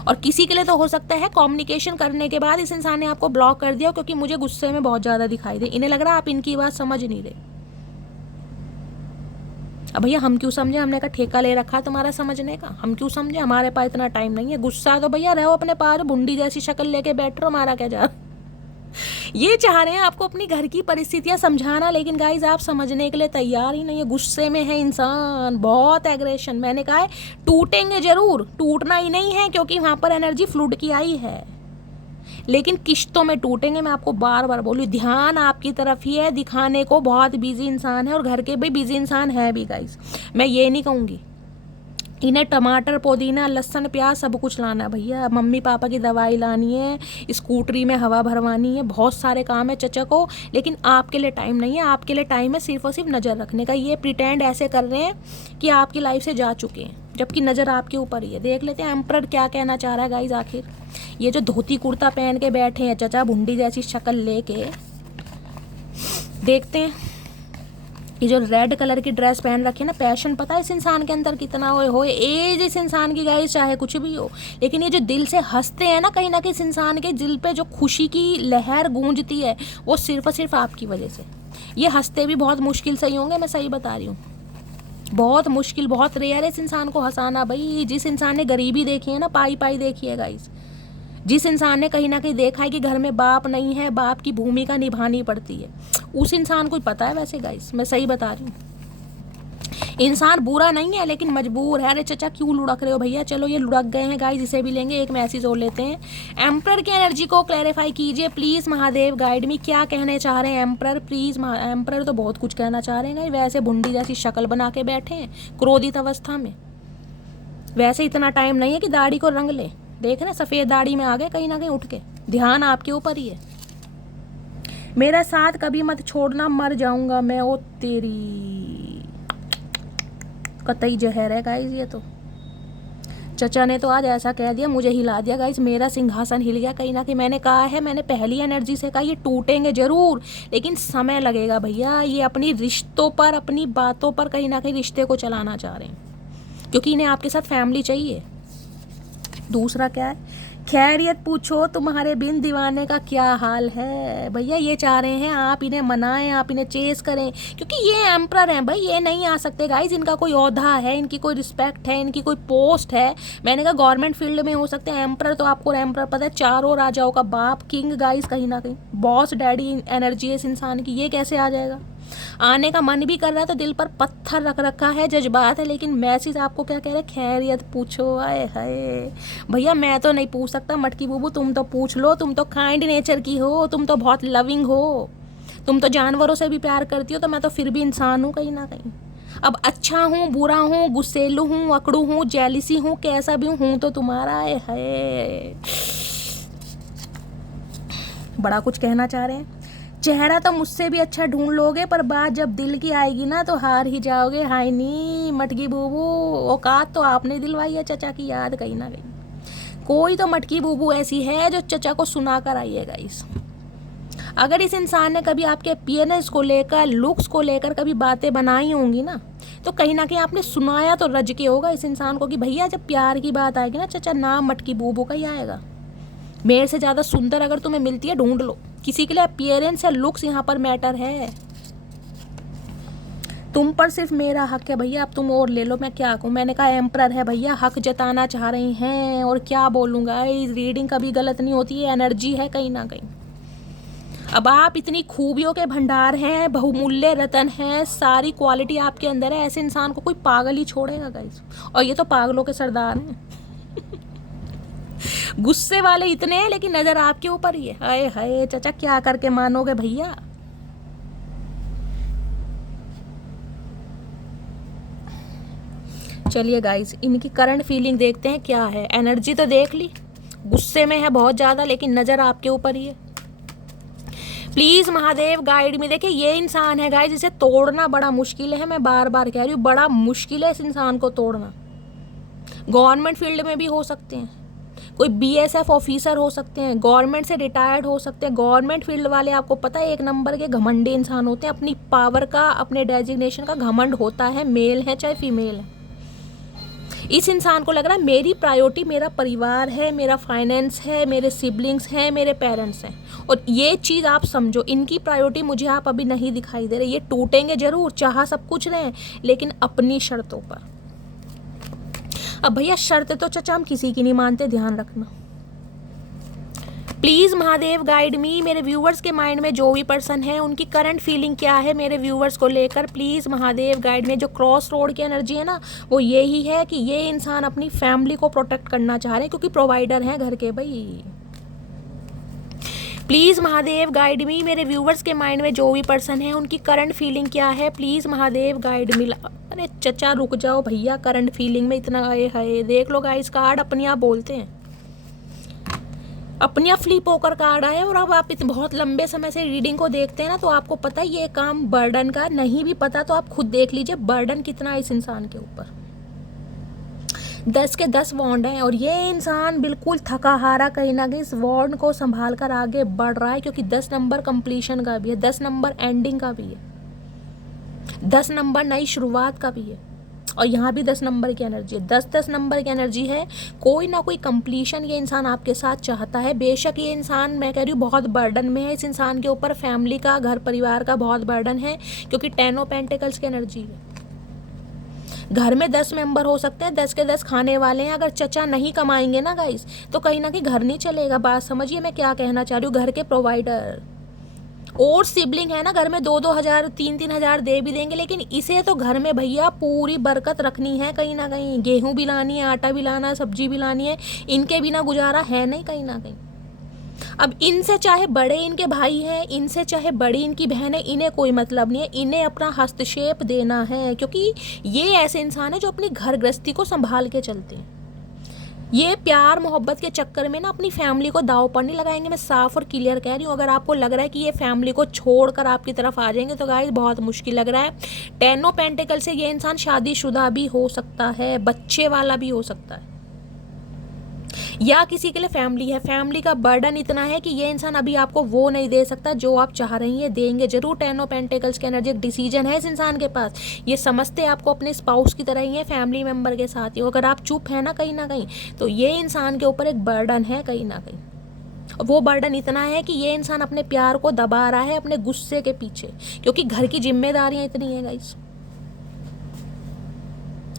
और किसी के लिए तो हो सकता है कम्युनिकेशन करने के बाद इस इंसान ने आपको ब्लॉक कर दिया, क्योंकि मुझे गुस्से में बहुत ज्यादा दिखाई दे। इन्हें लग रहा है आप इनकी बात समझ नहीं रहे। अब भैया हम क्यों समझे, हमने का ठेका ले रखा है तुम्हारा समझने का, हम क्यों समझे, हमारे पास इतना टाइम नहीं है। गुस्सा तो भैया रहो अपने पास, भुंडी जैसी शक्ल लेके बैठ रहो, हमारा क्या जा। ये चाह रहे हैं आपको अपनी घर की परिस्थितियां समझाना, लेकिन गाइज आप समझने के लिए तैयार ही नहीं है। गुस्से में है इंसान, बहुत एग्रेशन। मैंने कहा है टूटेंगे जरूर, टूटना ही नहीं है, क्योंकि वहां पर एनर्जी फ्लूड की आई है, लेकिन किश्तों में टूटेंगे। मैं आपको बार बार बोलूँ, ध्यान आपकी तरफ ही है। दिखाने को बहुत बिजी इंसान है, और घर के भी बिजी इंसान है भी गाइस। मैं ये नहीं कहूँगी इन्हें टमाटर, पुदीना, लहसुन, प्याज सब कुछ लाना है भैया। मम्मी पापा की दवाई लानी है, स्कूटरी में हवा भरवानी है, बहुत सारे काम है चचा को, लेकिन आपके लिए टाइम नहीं है। आपके लिए टाइम है सिर्फ और सिर्फ नज़र रखने का। ये प्रिटेंड ऐसे कर रहे हैं कि आपकी लाइफ से जा चुके हैं, जबकि नज़र आपके ऊपर ही है। देख लेते हैं एम्परर क्या कहना चाह रहा है गाइज आखिर। ये जो धोती कुर्ता पहन के बैठे हैं चचा, भुंडी जैसी शक्ल लेके, देखते हैं ये जो रेड कलर की ड्रेस पहन रखी है ना, पैशन पता है इस इंसान के अंदर कितना हो। एज इस इंसान की गाइस चाहे कुछ भी हो, लेकिन ये जो दिल से हंसते हैं ना, कहीं ना कहीं इस इंसान के दिल पे जो खुशी की लहर गूंजती है, वो सिर्फ और सिर्फ आपकी वजह से। ये हंसते भी बहुत मुश्किल से ही होंगे, मैं सही बता रही हूँ, बहुत मुश्किल, बहुत रेयर है इस इंसान को हंसाना भाई। जिस इंसान ने गरीबी देखी है ना, पाई पाई देखी है गाइस, जिस इंसान ने कहीं ना कहीं देखा है कि घर में बाप नहीं है, बाप की भूमिका निभानी पड़ती है, उस इंसान को पता है। वैसे गाइस मैं सही बता रही हूँ, इंसान बुरा नहीं है लेकिन मजबूर है। अरे चचा क्यों लुढ़क रहे हो भैया, चलो ये लुढ़क गए हैं गाइस, इसे भी लेंगे। एक मैसेज और लेते हैं। एम्परर की एनर्जी को क्लैरिफाई कीजिए प्लीज महादेव गाइड मी, क्या कहने चाह रहे हैं एम्परर प्लीज। एम्परर तो बहुत कुछ कहना चाह रहे हैं, वैसे भुंडी जैसी शक्ल बना के बैठे हैं क्रोधित अवस्था में। वैसे इतना टाइम नहीं है कि दाढ़ी को रंग ले, देख रहे सफेद दाढ़ी में आ गए कहीं ना कहीं उठ के। ध्यान आपके ऊपर ही है। मेरा साथ कभी मत छोड़ना, मर जाऊंगा मैं। ओ तेरी, कतई जहर है गाइस ये तो। चचा ने तो आज ऐसा कह दिया, मुझे हिला दिया गाइस, मेरा सिंहासन हिल गया कहीं ना कहीं। मैंने कहा है, मैंने पहली एनर्जी से कहा ये टूटेंगे जरूर, लेकिन समय लगेगा भैया। ये अपनी रिश्तों पर, अपनी बातों पर कहीं ना कहीं रिश्ते को चलाना चाह रहे हैं, क्योंकि इन्हें आपके साथ फैमिली चाहिए। दूसरा क्या है, खैरियत पूछो, तुम्हारे बिन दीवाने का क्या हाल है। भैया ये चाह रहे हैं आप इन्हें मनाएं, आप इन्हें चेस करें, क्योंकि ये एम्परर हैं भाई, ये नहीं आ सकते गाइज। इनका कोई ओहदा है, इनकी कोई रिस्पेक्ट है, इनकी कोई पोस्ट है। मैंने कहा गवर्नमेंट फील्ड में हो सकते हैं, एम्परर तो आपको एम्परर पता है, चारों राजाओं का बाप, किंग गाइज, कहीं ना कहीं बॉस डैडी एनर्जी है इस इंसान की। ये कैसे आ जाएगा? आने का मन भी कर रहा है तो दिल पर पत्थर रख रखा है, जज्बात है, लेकिन मैसेज आपको क्या कह रहे हैं, खैरियत पूछो। आए हाय भैया, मैं तो नहीं पूछ सकता मटकी बूबू, तुम तो पूछ लो। तुम तो काइंड नेचर की हो, तुम तो बहुत लविंग हो, तुम तो जानवरों से भी प्यार करती हो, तो मैं तो फिर भी इंसान हूँ कहीं ना कहीं। अब अच्छा हूँ, बुरा हूँ, गुस्सेलू हूँ, अकड़ू हूँ, जेलिसी हूँ, कैसा भी हूँ तो तुम्हारा। है बड़ा कुछ कहना चाह रहे हैं। चेहरा तो मुझसे भी अच्छा ढूंढ लोगे, पर बात जब दिल की आएगी ना तो हार ही जाओगे। हाय नी मटकी बूबू, औकात तो आपने दिलवाई है चचा की याद कहीं ना कहीं। कोई तो मटकी बूबू ऐसी है जो चचा को सुना कर आई है गाइस। अगर इस इंसान ने कभी आपके अपीयरेंस को लेकर, लुक्स को लेकर कभी बातें बनाई होंगी ना, तो कहीं ना कहीं आपने सुनाया तो रज के होगा इस इंसान को कि भैया जब प्यार की बात आएगी ना चचा, नाम मटकी बूबू का ही आएगा। मेरे से ज़्यादा सुंदर अगर तुम्हें मिलती है ढूंढ लो। किसी के लिए अपीयरेंस या लुक्स यहाँ पर मैटर है। तुम पर सिर्फ मेरा हक है भैया, अब तुम और ले लो, मैं क्या कहूँ। मैंने कहा एम्परर है भैया, हक जताना चाह रही हैं, और क्या बोलूँगा। इस रीडिंग कभी गलत नहीं होती है, एनर्जी है कहीं ना कहीं। अब आप इतनी खूबियों के भंडार हैं, बहुमूल्य रतन हैं, सारी क्वालिटी आपके अंदर है। ऐसे इंसान को कोई पागल ही छोड़ेगा गाइस, और ये तो पागलों के सरदार हैं। गुस्से वाले इतने हैं, लेकिन नजर आपके ऊपर ही है। हाय हाय चचा, क्या करके मानोगे भैया। चलिए गाइस, इनकी करंट फीलिंग देखते हैं क्या है। एनर्जी तो देख ली, गुस्से में है बहुत ज़्यादा, लेकिन नज़र आपके ऊपर ही है। प्लीज़ महादेव गाइड में। देखिए ये इंसान है गाइस, जिसे तोड़ना बड़ा मुश्किल है। मैं बार बार कह रही हूँ, बड़ा मुश्किल है इस इंसान को तोड़ना। गवर्नमेंट फील्ड में भी हो सकते हैं, कोई बीएसएफ ऑफिसर हो सकते हैं, गवर्नमेंट से रिटायर्ड हो सकते हैं। गवर्नमेंट फील्ड वाले आपको पता है एक नंबर के घमंडी इंसान होते हैं। अपनी पावर का, अपने डेजिग्नेशन का घमंड होता है, मेल है चाहे फीमेल है। इस इंसान को लग रहा है मेरी प्रायोरिटी मेरा परिवार है, मेरा फाइनेंस है, मेरे सिबलिंग्स हैं, मेरे पेरेंट्स हैं। और ये चीज़ आप समझो, इनकी प्रायोरिटी मुझे आप अभी नहीं दिखाई दे रहे। ये टूटेंगे जरूर, चाह सब कुछ रहे, लेकिन अपनी शर्तों पर। अब भैया शर्त तो चचा हम किसी की नहीं मानते, ध्यान रखना। प्लीज़ महादेव गाइड मी। मेरे व्यूवर्स के माइंड में जो भी पर्सन है, उनकी करंट फीलिंग क्या है मेरे व्यूवर्स को लेकर, प्लीज़ महादेव गाइड में। जो क्रॉस रोड की एनर्जी है ना, वो यही है कि ये इंसान अपनी फैमिली को प्रोटेक्ट करना चाह रहे हैं, क्योंकि प्रोवाइडर हैं घर के भाई। प्लीज़ महादेव गाइड मी। मेरे व्यूवर्स के माइंड में जो भी पर्सन है, उनकी करंट फीलिंग क्या है, प्लीज़ महादेव गाइड मी। अरे चचा रुक जाओ भैया, करंट फीलिंग में इतना आए हाय। देख लो गाइस, कार्ड अपने आप बोलते हैं, अपने आप फ्लिप होकर कार्ड आए। और अब आप बहुत लंबे समय से रीडिंग को देखते हैं ना, तो आपको पता है ये काम बर्डन का। नहीं भी पता तो आप खुद देख लीजिए बर्डन कितना है इस इंसान के ऊपर। 10 के 10 वॉन्ड हैं, और ये इंसान बिल्कुल थका हारा कहीं ना कहीं इस वॉन्ड को संभाल कर आगे बढ़ रहा है, क्योंकि 10 नंबर कंप्लीशन का भी है, 10 नंबर एंडिंग का भी है, 10 नंबर नई शुरुआत का भी है, और यहाँ भी 10 नंबर की एनर्जी है। 10-10 नंबर की एनर्जी है। कोई ना कोई कंप्लीशन ये इंसान आपके साथ चाहता है। बेशक ये इंसान, मैं कह रही हूँ, बहुत बर्डन में है। इस इंसान के ऊपर फैमिली का, घर परिवार का बहुत बर्डन है, क्योंकि 10 ऑफ पेंटिकल्स की एनर्जी है। घर में 10 मेंबर हो सकते हैं, 10 के 10 खाने वाले हैं। अगर चचा नहीं कमाएंगे ना गाइस, तो कहीं ना कहीं घर नहीं चलेगा। बात समझिए मैं क्या कहना चाह रही हूँ। घर के प्रोवाइडर और सिबलिंग है ना, घर में 2-2 हज़ार 3-3 हज़ार दे भी देंगे, लेकिन इसे तो घर में भैया पूरी बरकत रखनी है कहीं ना कहीं। गेहूं भी लानी है, आटा भी लाना है, सब्जी भी लानी है। इनके बिना गुजारा है नहीं कहीं ना कहीं। अब इनसे चाहे बड़े इनके भाई हैं, इनसे चाहे बड़ी इनकी बहन है, इन्हें कोई मतलब नहीं है। इन्हें अपना हस्तक्षेप देना है, क्योंकि ये ऐसे इंसान है जो अपनी घर गृहस्थी को संभाल के चलते हैं। ये प्यार मोहब्बत के चक्कर में ना अपनी फैमिली को दाव पर नहीं लगाएंगे। मैं साफ और क्लियर कह रही हूँ। अगर आपको लग रहा है कि ये फैमिली को छोड़कर आपकी तरफ आ जाएंगे तो गाइस बहुत मुश्किल लग रहा है। 10 ऑफ पेंटिकल से ये इंसान शादीशुदा भी हो सकता है, बच्चे वाला भी हो सकता है, या किसी के लिए फैमिली है। फैमिली का बर्डन इतना है कि ये इंसान अभी आपको वो नहीं दे सकता जो आप चाह रही हैं। देंगे जरूर। 10 ऑफ पेंटिकल्स की एनर्जी, एक डिसीजन है इस इंसान के पास। ये समझते आपको अपने स्पाउस की तरह ही है, फैमिली मेंबर के साथ ही। अगर आप चुप है ना कहीं तो ये इंसान के ऊपर एक बर्डन है कहीं ना कहीं। वो बर्डन इतना है कि ये इंसान अपने प्यार को दबा रहा है अपने गुस्से के पीछे, क्योंकि घर की जिम्मेदारियां इतनी है गाइस।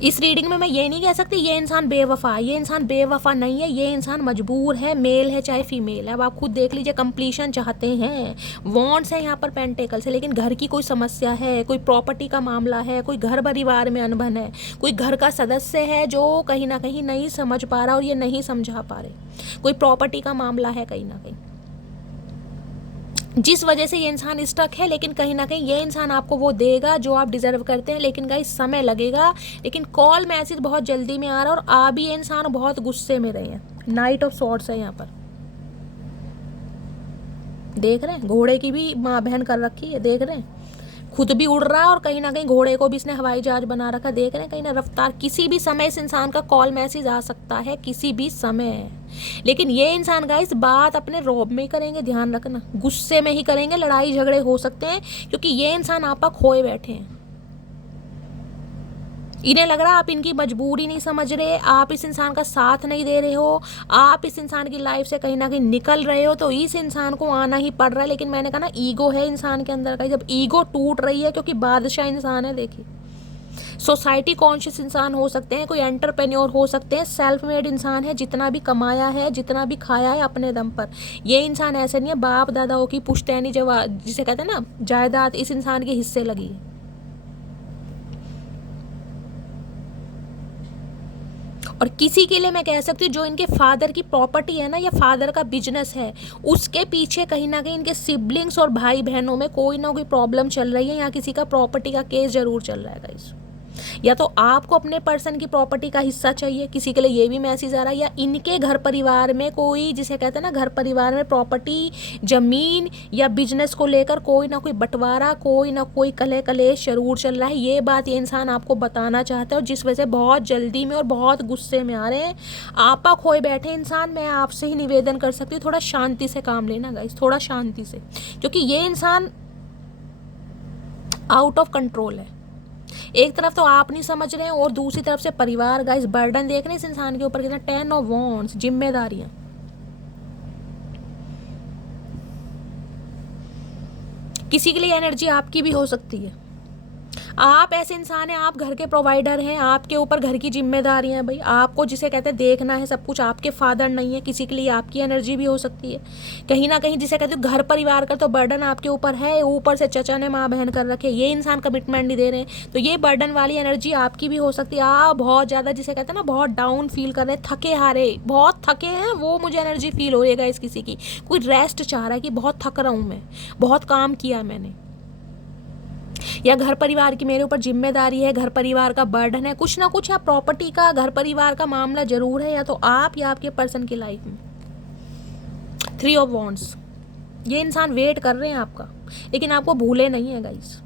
इस रीडिंग में मैं ये नहीं कह सकती ये इंसान बेवफा है। ये इंसान बेवफा नहीं है, ये इंसान मजबूर है, मेल है चाहे फीमेल है। अब आप खुद देख लीजिए। कंप्लीशन चाहते हैं, वॉन्ट्स है यहाँ पर पेंटेकल से, लेकिन घर की कोई समस्या है, कोई प्रॉपर्टी का मामला है, कोई घर परिवार में अनबन है, कोई घर का सदस्य है जो कहीं ना कहीं नहीं समझ पा रहा और ये नहीं समझा पा रहे, कोई प्रॉपर्टी का मामला है कहीं ना कहीं, जिस वजह से ये इंसान स्टक है। लेकिन कहीं ना कहीं ये इंसान आपको वो देगा जो आप डिजर्व करते हैं, लेकिन गाइस समय लगेगा। लेकिन कॉल मैसेज बहुत जल्दी में आ रहा है और आ भी ये इंसान बहुत गुस्से में रहे हैं। नाइट ऑफ सॉर्ड्स है यहाँ पर, देख रहे हैं। घोड़े की भी माँ बहन कर रखी है, देख रहे हैं। खुद भी उड़ रहा है और कहीं ना कहीं घोड़े को भी इसने हवाई जहाज बना रखा, देख रहे हैं। कहीं ना रफ्तार, किसी भी समय इस इंसान का कॉल मैसेज आ सकता है, किसी भी समय। लेकिन ये इंसान गाइस बात अपने रौब में ही करेंगे, ध्यान रखना। गुस्से में ही करेंगे, लड़ाई झगड़े हो सकते हैं, क्योंकि ये इंसान आपा खोए बैठे हैं। इन्हें लग रहा है आप इनकी मजबूरी नहीं समझ रहे, आप इस इंसान का साथ नहीं दे रहे हो, आप इस इंसान की लाइफ से कहीं ना कहीं निकल रहे हो, तो इस इंसान को आना ही पड़ रहा है। लेकिन मैंने कहा ना, ईगो है इंसान के अंदर का। जब ईगो टूट रही है, क्योंकि बादशाह इंसान है, देखिए। सोसाइटी कॉन्शियस इंसान हो सकते हैं, कोई एंटरप्रेन्योर हो सकते हैं, सेल्फ मेड इंसान है, जितना भी कमाया है, जितना भी खाया है अपने दम पर। ये इंसान ऐसे नहीं है बाप दादाओं की पुश्तैनी जिसे कहते हैं ना जायदाद, इस इंसान के हिस्से लगी है। और किसी के लिए मैं कह सकती हूँ जो इनके फादर की प्रॉपर्टी है ना, या फादर का बिजनेस है, उसके पीछे कहीं ना कहीं इनके सिबलिंग्स और भाई बहनों में कोई ना कोई प्रॉब्लम चल रही है, या किसी का प्रॉपर्टी का केस जरूर चल रहा है गाइस। या तो आपको अपने पर्सन की प्रॉपर्टी का हिस्सा चाहिए, किसी के लिए ये भी मैसेज आ रहा है, या इनके घर परिवार में कोई, जिसे कहते हैं ना घर परिवार में प्रॉपर्टी, जमीन या बिजनेस को लेकर कोई ना कोई बंटवारा, कोई ना कोई कलह कलेश जरूर चल रहा है। ये बात ये इंसान आपको बताना चाहता है, और जिस वजह से बहुत जल्दी में और बहुत गुस्से में आ रहे हैं। आपा खोए बैठे इंसान, मैं आपसे ही निवेदन कर सकती हूँ थोड़ा शांति से काम लेना गाइस, थोड़ा शांति से, क्योंकि ये इंसान आउट ऑफ कंट्रोल है। एक तरफ तो आप नहीं समझ रहे हैं और दूसरी तरफ से परिवार गाइस बर्डन देख रहे हैं इस इंसान के ऊपर कितना। 10 ऑफ वॉन्ड्स, जिम्मेदारियां। किसी के लिए एनर्जी आपकी भी हो सकती है। आप ऐसे इंसान हैं, आप घर के प्रोवाइडर हैं, आपके ऊपर घर की जिम्मेदारियां हैं भाई, आपको जिसे कहते हैं देखना है सब कुछ। आपके फादर नहीं है, किसी के लिए आपकी एनर्जी भी हो सकती है कहीं ना कहीं, जिसे कहते हैं घर परिवार का तो बर्डन आपके ऊपर है। ऊपर से चचा ने माँ बहन कर रखे, ये इंसान कमिटमेंट नहीं दे रहे हैं, तो ये बर्डन वाली एनर्जी आपकी भी हो सकती है। आप बहुत ज़्यादा जिसे कहते हैं ना बहुत डाउन फील कर रहे हैं, थके हारे, बहुत थके हैं, वो मुझे एनर्जी फील हो रही है इस किसी की। कोई रेस्ट चाह रहा है कि बहुत थक रहा हूँ मैं, बहुत काम किया मैंने, या घर परिवार की मेरे ऊपर जिम्मेदारी है, घर परिवार का बर्डन है, कुछ ना कुछ, या प्रॉपर्टी का घर परिवार का मामला जरूर है, या तो आप या आपके पर्सन की लाइफ में। 3 ऑफ वॉन्ड्स, ये इंसान वेट कर रहे हैं आपका, लेकिन आपको भूले नहीं है गाइस।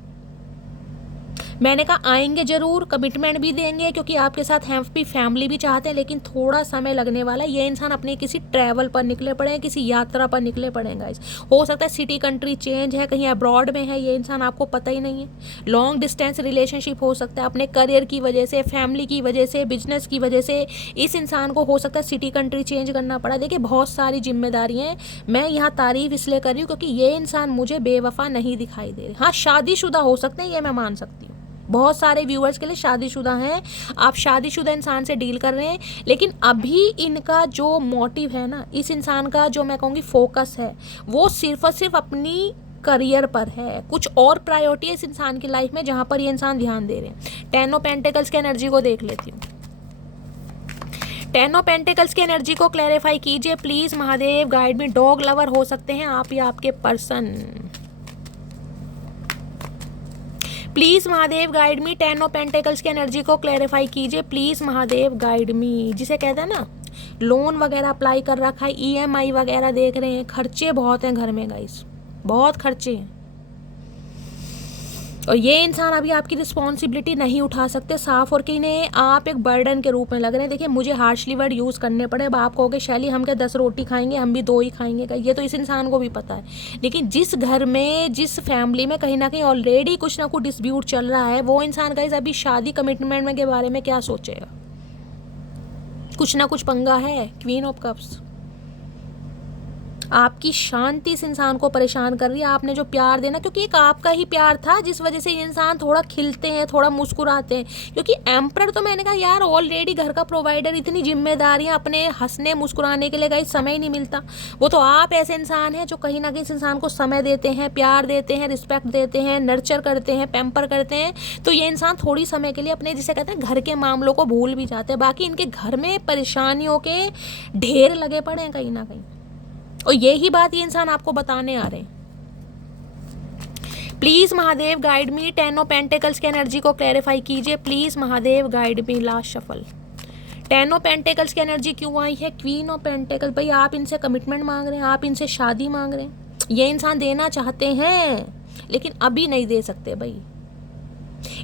मैंने कहा आएंगे जरूर, कमिटमेंट भी देंगे, क्योंकि आपके साथ हैप्पी फैमिली भी चाहते हैं, लेकिन थोड़ा समय लगने वाला है। ये इंसान अपने किसी ट्रैवल पर निकले पड़े हैं, किसी यात्रा पर निकले पड़े हैं गाइस। हो सकता है सिटी कंट्री चेंज है, कहीं अब्रॉड में है ये इंसान, आपको पता ही नहीं है। लॉन्ग डिस्टेंस रिलेशनशिप हो सकता है, अपने करियर की वजह से, फैमिली की वजह से, बिजनेस की वजह से इस इंसान को हो सकता है सिटी कंट्री चेंज करना पड़ा। देखिए बहुत सारी जिम्मेदारियाँ हैं। मैं यहाँ तारीफ इसलिए कर रही हूँ क्योंकि ये इंसान मुझे बेवफा नहीं दिखाई दे रहे। हाँ, शादीशुदा हो सकते हैं, ये मैं मान सकती हूँ। बहुत सारे व्यूअर्स के लिए शादीशुदा हैं, आप शादीशुदा इंसान से डील कर रहे हैं, लेकिन अभी इनका जो मोटिव है ना, इस इंसान का जो मैं कहूँगी फोकस है, वो सिर्फ और सिर्फ अपनी करियर पर है। कुछ और प्रायोरिटी है इस इंसान की लाइफ में जहाँ पर ये इंसान ध्यान दे रहे हैं। 10 ऑफ पेंटिकल्स की एनर्जी को देख लेती हूँ। 10 ऑफ पेंटिकल्स की एनर्जी को क्लैरिफाई कीजिए प्लीज महादेव, गाइड में। डॉग लवर हो सकते हैं आप या आपके person, please Mahadev guide me. 10 of pentacles की एनर्जी को क्लैरिफाई कीजिए प्लीज महादेव, गाइड मी। जिसे कहते हैं ना लोन वगैरह अप्लाई कर रखा है, EMI वगैरह देख रहे हैं, खर्चे बहुत हैं घर में गाइस, बहुत खर्चे हैं। और ये इंसान अभी आपकी रिस्पॉन्सिबिलिटी नहीं उठा सकते साफ, और कि इन्हें आप एक बर्डन के रूप में लग रहे हैं। देखिए मुझे हार्शली वर्ड यूज़ करने पड़े, अब आप कहोगे शैली हम क्या 10 रोटी खाएंगे, हम भी 2 ही खाएंगे, ये तो इस इंसान को भी पता है। लेकिन जिस घर में, जिस फैमिली में कहीं ना कहीं ऑलरेडी कुछ ना कुछ डिस्प्यूट चल रहा है, वो इंसान गाइस अभी शादी कमिटमेंट में के बारे में क्या सोचेगा? कुछ ना कुछ पंगा है। क्वीन ऑफ कप्स, आपकी शांति इस इंसान को परेशान कर रही है। आपने जो प्यार देना, क्योंकि एक आपका ही प्यार था जिस वजह से ये इंसान थोड़ा खिलते हैं, थोड़ा मुस्कुराते हैं। क्योंकि एम्परर तो मैंने कहा यार ऑलरेडी घर का प्रोवाइडर, इतनी जिम्मेदारियां, अपने हंसने मुस्कुराने के लिए गाइस समय ही नहीं मिलता। वो तो आप ऐसे इंसान हैं जो कहीं ना कहीं इस इंसान को समय देते हैं, प्यार देते हैं, रिस्पेक्ट देते हैं, नर्चर करते हैं, पैम्पर करते हैं। तो ये इंसान थोड़ी समय के लिए अपने, जिसे कहते हैं, घर के मामलों को भूल भी जाते हैं। बाकी इनके घर में परेशानियों के ढेर लगे पड़े हैं कहीं ना कहीं, और यही बात ये इंसान आपको बताने आ रहे हैं। Please Mahadev guide me, 10 of pentacles की एनर्जी को क्लैरिफाई कीजिए please Mahadev guide me. Last shuffle, 10 of pentacles की एनर्जी क्यों आई है? क्वीन ऑफ पेंटिकल, भाई आप इनसे कमिटमेंट मांग रहे हैं, आप इनसे शादी मांग रहे हैं। ये इंसान देना चाहते हैं लेकिन अभी नहीं दे सकते भाई।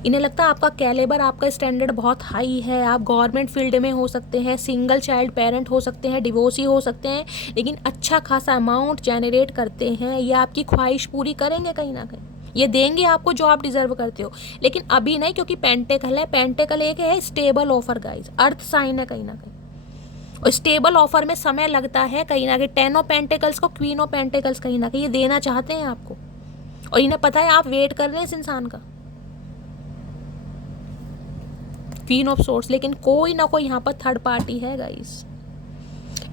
इन्हें लगता है आपका कैलिबर, आपका स्टैंडर्ड बहुत हाई है, आप गवर्नमेंट फील्ड में हो सकते हैं, सिंगल चाइल्ड पेरेंट हो सकते हैं, डिवोर्सी हो सकते हैं, लेकिन अच्छा खासा अमाउंट जनरेट करते हैं। ये आपकी ख्वाहिश पूरी करेंगे कहीं ना कहीं, ये देंगे आपको जो आप डिजर्व करते हो, लेकिन अभी नहीं, क्योंकि पेंटेकल है। पेंटेकल एक है stable offer guys, earth sign है कहीं ना कहीं, और स्टेबल ऑफर में समय लगता है कहीं ना कहीं। 10 ऑफ पेंटिकल्स को क्वीन ऑफ पेंटिकल्स कहीं ना कहीं ये देना चाहते हैं आपको, और इन्हें पता है आप वेट कर रहे हैं इस इंसान का। क्वीन ऑफ सोर्स, लेकिन कोई ना कोई यहाँ पर थर्ड पार्टी है गाइस।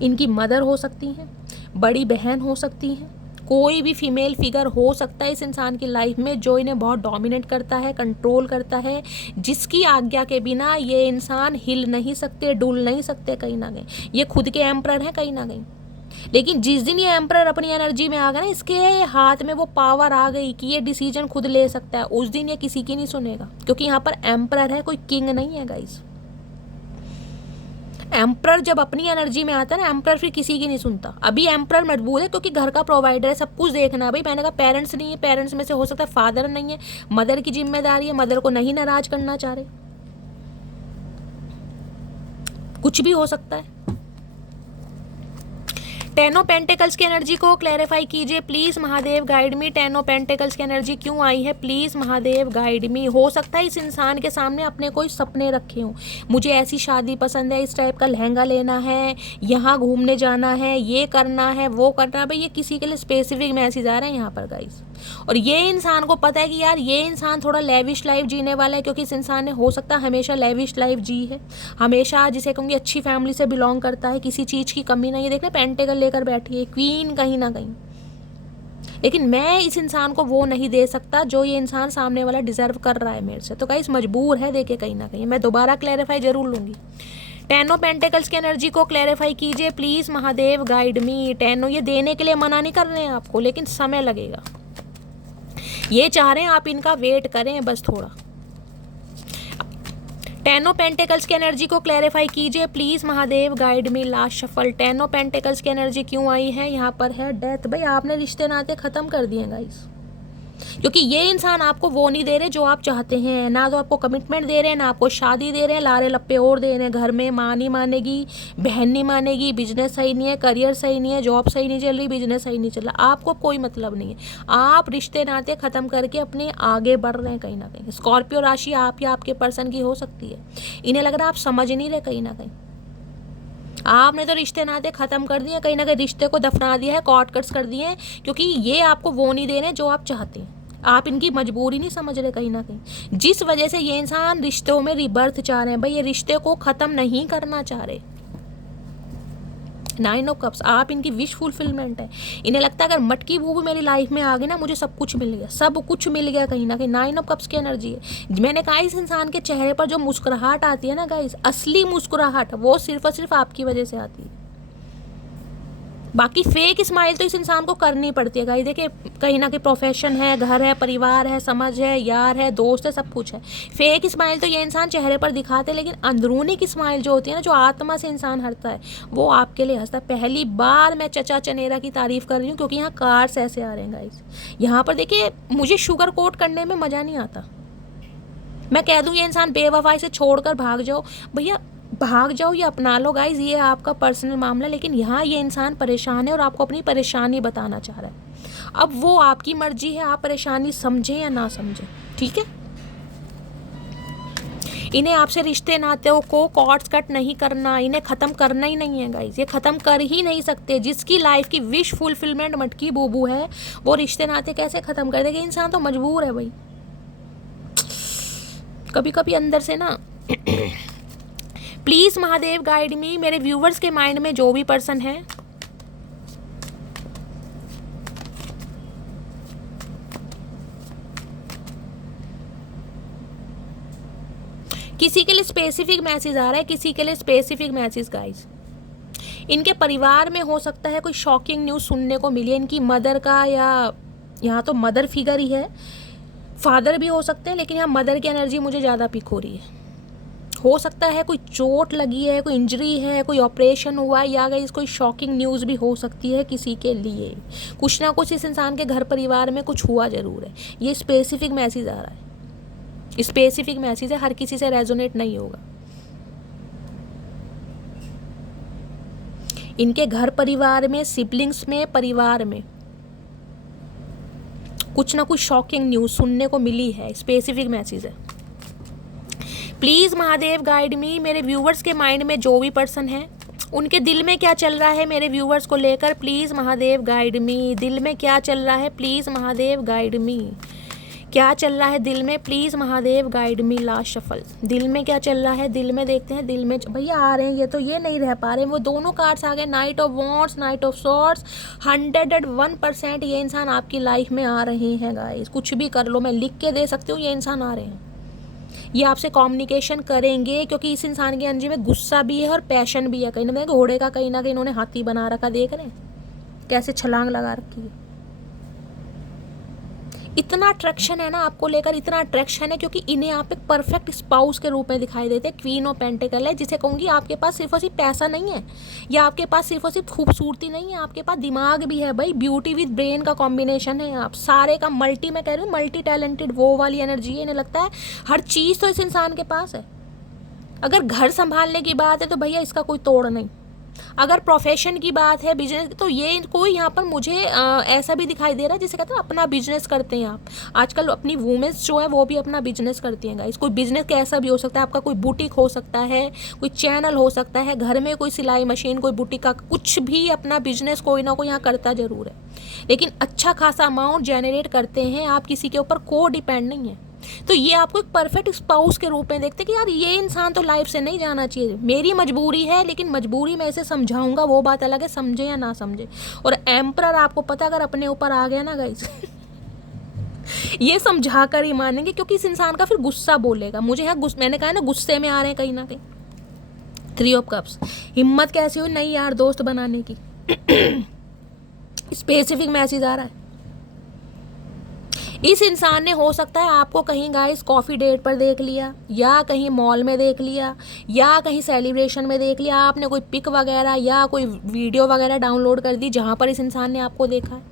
इनकी मदर हो सकती हैं, बड़ी बहन हो सकती हैं, कोई भी फीमेल फिगर हो सकता है इस इंसान की लाइफ में जो इन्हें बहुत डोमिनेट करता है, कंट्रोल करता है, जिसकी आज्ञा के बिना ये इंसान हिल नहीं सकते, डुल नहीं सकते कहीं ना कहीं। ये खुद के एम्परर हैं कहीं ना कहीं, लेकिन जिस दिन ये एम्परर अपनी एनर्जी में आ गया ना, इसके हाथ में वो पावर आ गई कि ये डिसीजन खुद ले सकता है, उस दिन ये किसी की नहीं सुनेगा। क्योंकि यहाँ पर एम्परर है, कोई किंग नहीं है गाइस। एम्परर जब अपनी एनर्जी में आता है ना, एम्परर फिर किसी की नहीं सुनता। अभी एम्परर मजबूर है क्योंकि घर का प्रोवाइडर है, सब कुछ देखना। भाई मैंने कहा पेरेंट्स नहीं है, पेरेंट्स में से हो सकता है फादर नहीं है, मदर की जिम्मेदारी है, मदर को नहीं नाराज करना चाह रहे, कुछ भी हो सकता है। 10 ऑफ पेंटिकल्स की एनर्जी को क्लैरिफाई कीजिए please Mahadev guide me. 10 of pentacles की एनर्जी क्यों आई है? प्लीज महादेव गाइड मी। हो सकता है इस इंसान के सामने अपने कोई सपने रखे हों, मुझे ऐसी शादी पसंद है, इस टाइप का लहंगा लेना है, यहाँ घूमने जाना है, ये करना है, वो करना है। भाई ये किसी के लिए स्पेसिफिक मैसेज आ रहे हैं यहाँ पर गाइस, और ये इंसान को पता है कि यार ये इंसान थोड़ा लेविश लाइफ जीने वाला है, क्योंकि इस इंसान ने हो सकता है हमेशा लेविश लाइफ जी है, हमेशा जिसे कहूँगी अच्छी फैमिली से बिलोंग करता है, किसी चीज़ की कमी नहीं है। देखना पेंटिकल लेकर बैठी है क्वीन कहीं ना कहीं, लेकिन मैं इस इंसान को वो नहीं दे सकता जो ये इंसान सामने वाला डिजर्व कर रहा है मेरे से। तो गाइस मजबूर है, देखिए कहीं ना कहीं मैं दोबारा क्लैरिफाई जरूर लूँगी। 10 ऑफ पेंटिकल्स की एनर्जी को क्लैरिफाई कीजिए प्लीज़ महादेव गाइड मी। 10 ये देने के लिए मना नहीं कर रहे हैं आपको, लेकिन समय लगेगा। ये चाह रहे हैं आप इनका वेट करें बस थोड़ा। 10 ऑफ पेंटिकल्स की एनर्जी को क्लैरिफाई कीजिए please Mahadev guide me. Last shuffle, 10 of pentacles की एनर्जी क्यों आई है? यहाँ पर है डेथ। भाई आपने रिश्ते नाते खत्म कर दिए गाइस, क्योंकि ये इंसान आपको वो नहीं दे रहे जो आप चाहते हैं। ना तो आपको कमिटमेंट दे रहे हैं, ना आपको शादी दे रहे हैं, लारे लप्पे और दे रहे हैं। घर में माँ नहीं मानेगी, बहन नहीं मानेगी, बिजनेस सही नहीं है, करियर सही नहीं है, जॉब सही नहीं चल रही, बिजनेस सही नहीं चल रहा, आपको कोई मतलब नहीं है। आप रिश्ते नाते ख़त्म करके अपने आगे बढ़ रहे हैं कहीं ना कहीं। स्कॉर्पियो राशि आप या आपके पर्सन की हो सकती है। इन्हें लग रहा है आप समझ नहीं रहे कहीं ना कहीं। आपने तो रिश्ते नाते ख़त्म कर दिए, कहीं ना कहीं रिश्ते को दफना दिया है, कॉर्ड कट्स कर दिए हैं, क्योंकि ये आपको वो नहीं दे रहे जो आप चाहते हैं। आप इनकी मजबूरी नहीं समझ रहे कहीं ना कहीं, जिस वजह से ये इंसान रिश्तों में रिबर्थ चाह रहे हैं। भाई ये रिश्ते को ख़त्म नहीं करना चाह रहे। 9 ऑफ कप्स, आप इनकी विश फुलफिलमेंट है। इन्हें लगता है अगर मटकी बूबी मेरी लाइफ में आ गई ना, मुझे सब कुछ मिल गया, सब कुछ मिल गया कहीं ना कहीं। 9 ऑफ कप्स की एनर्जी है। मैंने कहा इस इंसान के चेहरे पर जो मुस्कुराहट आती है ना गाइस, असली मुस्कुराहट, वो सिर्फ और सिर्फ आपकी वजह से आती है। बाकी फेक स्माइल तो इस इंसान को करनी पड़ती है गाइस। देखिए कहीं ना कहीं प्रोफेशन है, घर है, परिवार है, समझ है, यार है, दोस्त है, सब कुछ है। फेक स्माइल तो ये इंसान चेहरे पर दिखाते, लेकिन अंदरूनी की स्माइल जो होती है ना, जो आत्मा से इंसान हंसता है, वो आपके लिए हंसता है। पहली बार मैं चचा चनेरा की तारीफ कर रही हूँ क्योंकि यहाँ कार्ड्स ऐसे आ रहे हैं गाइस। यहाँ पर देखिए मुझे शुगर कोट करने में मज़ा नहीं आता। मैं कह दूँ ये इंसान बेवफाई से छोड़कर भाग जाओ, भैया भाग जाओ या अपना लो गाइज, ये आपका पर्सनल मामला। लेकिन यहाँ ये इंसान परेशान है और आपको अपनी परेशानी बताना चाह रहा है। अब वो आपकी मर्जी है, आप परेशानी समझें या ना समझें, ठीक है। इन्हें आपसे रिश्ते नाते को कॉर्ड्स कट नहीं करना, इन्हें ख़त्म करना ही नहीं है गाइज, ये ख़त्म कर ही नहीं सकते। जिसकी लाइफ की विश फुलफिलमेंट मटकी बूबू है, वो रिश्ते नाते कैसे ख़त्म कर देगा? इंसान तो मजबूर है भाई। कभी कभी अंदर से ना प्लीज़ महादेव गाइड मी, मेरे व्यूवर्स के माइंड में जो भी पर्सन है, किसी के लिए स्पेसिफिक मैसेज आ रहा है, किसी के लिए स्पेसिफिक मैसेज गाइस। इनके परिवार में हो सकता है कोई शॉकिंग न्यूज़ सुनने को मिली है इनकी मदर का, या यहाँ तो मदर फिगर ही है, फादर भी हो सकते हैं, लेकिन यहाँ मदर की एनर्जी मुझे ज़्यादा पिक हो रही है। हो सकता है कोई चोट लगी है, कोई इंजरी है, कोई ऑपरेशन हुआ है, या गाइस कोई शॉकिंग न्यूज़ भी हो सकती है किसी के लिए। कुछ ना कुछ इस इंसान के घर परिवार में कुछ हुआ ज़रूर है। ये स्पेसिफिक मैसेज आ रहा है, स्पेसिफिक मैसेज है, हर किसी से रेजोनेट नहीं होगा। इनके घर परिवार में, सिबलिंग्स में, परिवार में कुछ ना कुछ शॉकिंग न्यूज़ सुनने को मिली है, स्पेसिफिक मैसेज है। प्लीज़ महादेव गाइड मी, मेरे व्यूवर्स के माइंड में जो भी पर्सन है, उनके दिल में क्या चल रहा है मेरे व्यूवर्स को लेकर, प्लीज़ महादेव गाइड मी। दिल में क्या चल रहा है, प्लीज़ महादेव गाइड मी। क्या चल रहा है दिल में, please Mahadev guide me. Last shuffle, दिल में क्या चल रहा है, दिल में देखते हैं। दिल में भैया आ रहे हैं, ये तो ये नहीं रह पा रहे हैं, वो दोनों कार्ड्स आ गए, night of wands, night of swords. 101% ये इंसान आपकी लाइफ में आ रहे हैं गाइस। कुछ भी कर लो, मैं लिख के दे सकती हूँ, ये इंसान आ रहे हैं। ये आपसे कम्युनिकेशन करेंगे क्योंकि इस इंसान की एनर्जी में गुस्सा भी है और पैशन भी है। कहीं ना कहीं घोड़े का कहीं ना कहीं इन्होंने हाथी बना रखा, देख रहे हैं कैसे छलांग लगा रखी है। इतना अट्रैक्शन है ना आपको लेकर, इतना अट्रैक्शन है क्योंकि इन्हें आप एक परफेक्ट स्पाउस के रूप में दिखाई देते हैं। क्वीन ऑफ पेंटिकल है, जिसे कहूँगी आपके पास सिर्फ और सिर्फ पैसा नहीं है, या आपके पास सिर्फ और सिर्फ खूबसूरती नहीं है, आपके पास दिमाग भी है भाई। ब्यूटी विद ब्रेन का कॉम्बिनेशन है, आप सारे का मल्टी, मैं कह रही हूँ मल्टी टैलेंटेड, वो वाली एनर्जी है। इन्हें लगता है हर चीज़ तो इस इंसान के पास है। अगर घर संभालने की बात है तो भैया इसका कोई तोड़ नहीं। अगर प्रोफेशन की बात है, बिजनेस, तो ये कोई यहाँ पर मुझे ऐसा भी दिखाई दे रहा है जिसे कहते हैं अपना बिजनेस करते हैं आप। आजकल अपनी वुमेन्स जो है वो भी अपना बिजनेस करती हैं गाइस। कोई बिजनेस कैसा भी हो सकता है, आपका कोई बुटीक हो सकता है, कोई चैनल हो सकता है, घर में कोई सिलाई मशीन, कोई बुटीक का कुछ भी अपना बिजनेस कोई ना कोई यहाँ करता ज़रूर है। लेकिन अच्छा खासा अमाउंट जनरेट करते हैं, आप किसी के ऊपर को डिपेंड नहीं है। तो ये आपको एक परफेक्ट स्पाउस के रूप में देखते कि यार ये इंसान तो लाइफ से नहीं जाना चाहिए, मेरी मजबूरी है, लेकिन मजबूरी में इसे समझाऊंगा, वो बात अलग है, समझे या ना समझे। और एम्परर आपको पता अगर अपने ऊपर आ गया ना गाइस ये समझा कर ही मानेंगे, क्योंकि इस इंसान का फिर गुस्सा बोलेगा। मुझे यहाँ मैंने कहा ना गुस्से में आ रहे हैं कहीं ना कहीं। 3 ऑफ कप्स, हिम्मत कैसी हुई नई यार दोस्त बनाने की स्पेसिफिक मैसेज आ रहा है। इस इंसान ने हो सकता है आपको कहीं गाइस कॉफ़ी डेट पर देख लिया, या कहीं मॉल में देख लिया, या कहीं सेलिब्रेशन में देख लिया। आपने कोई पिक वगैरह या कोई वीडियो वगैरह डाउनलोड कर दी जहाँ पर इस इंसान ने आपको देखा है।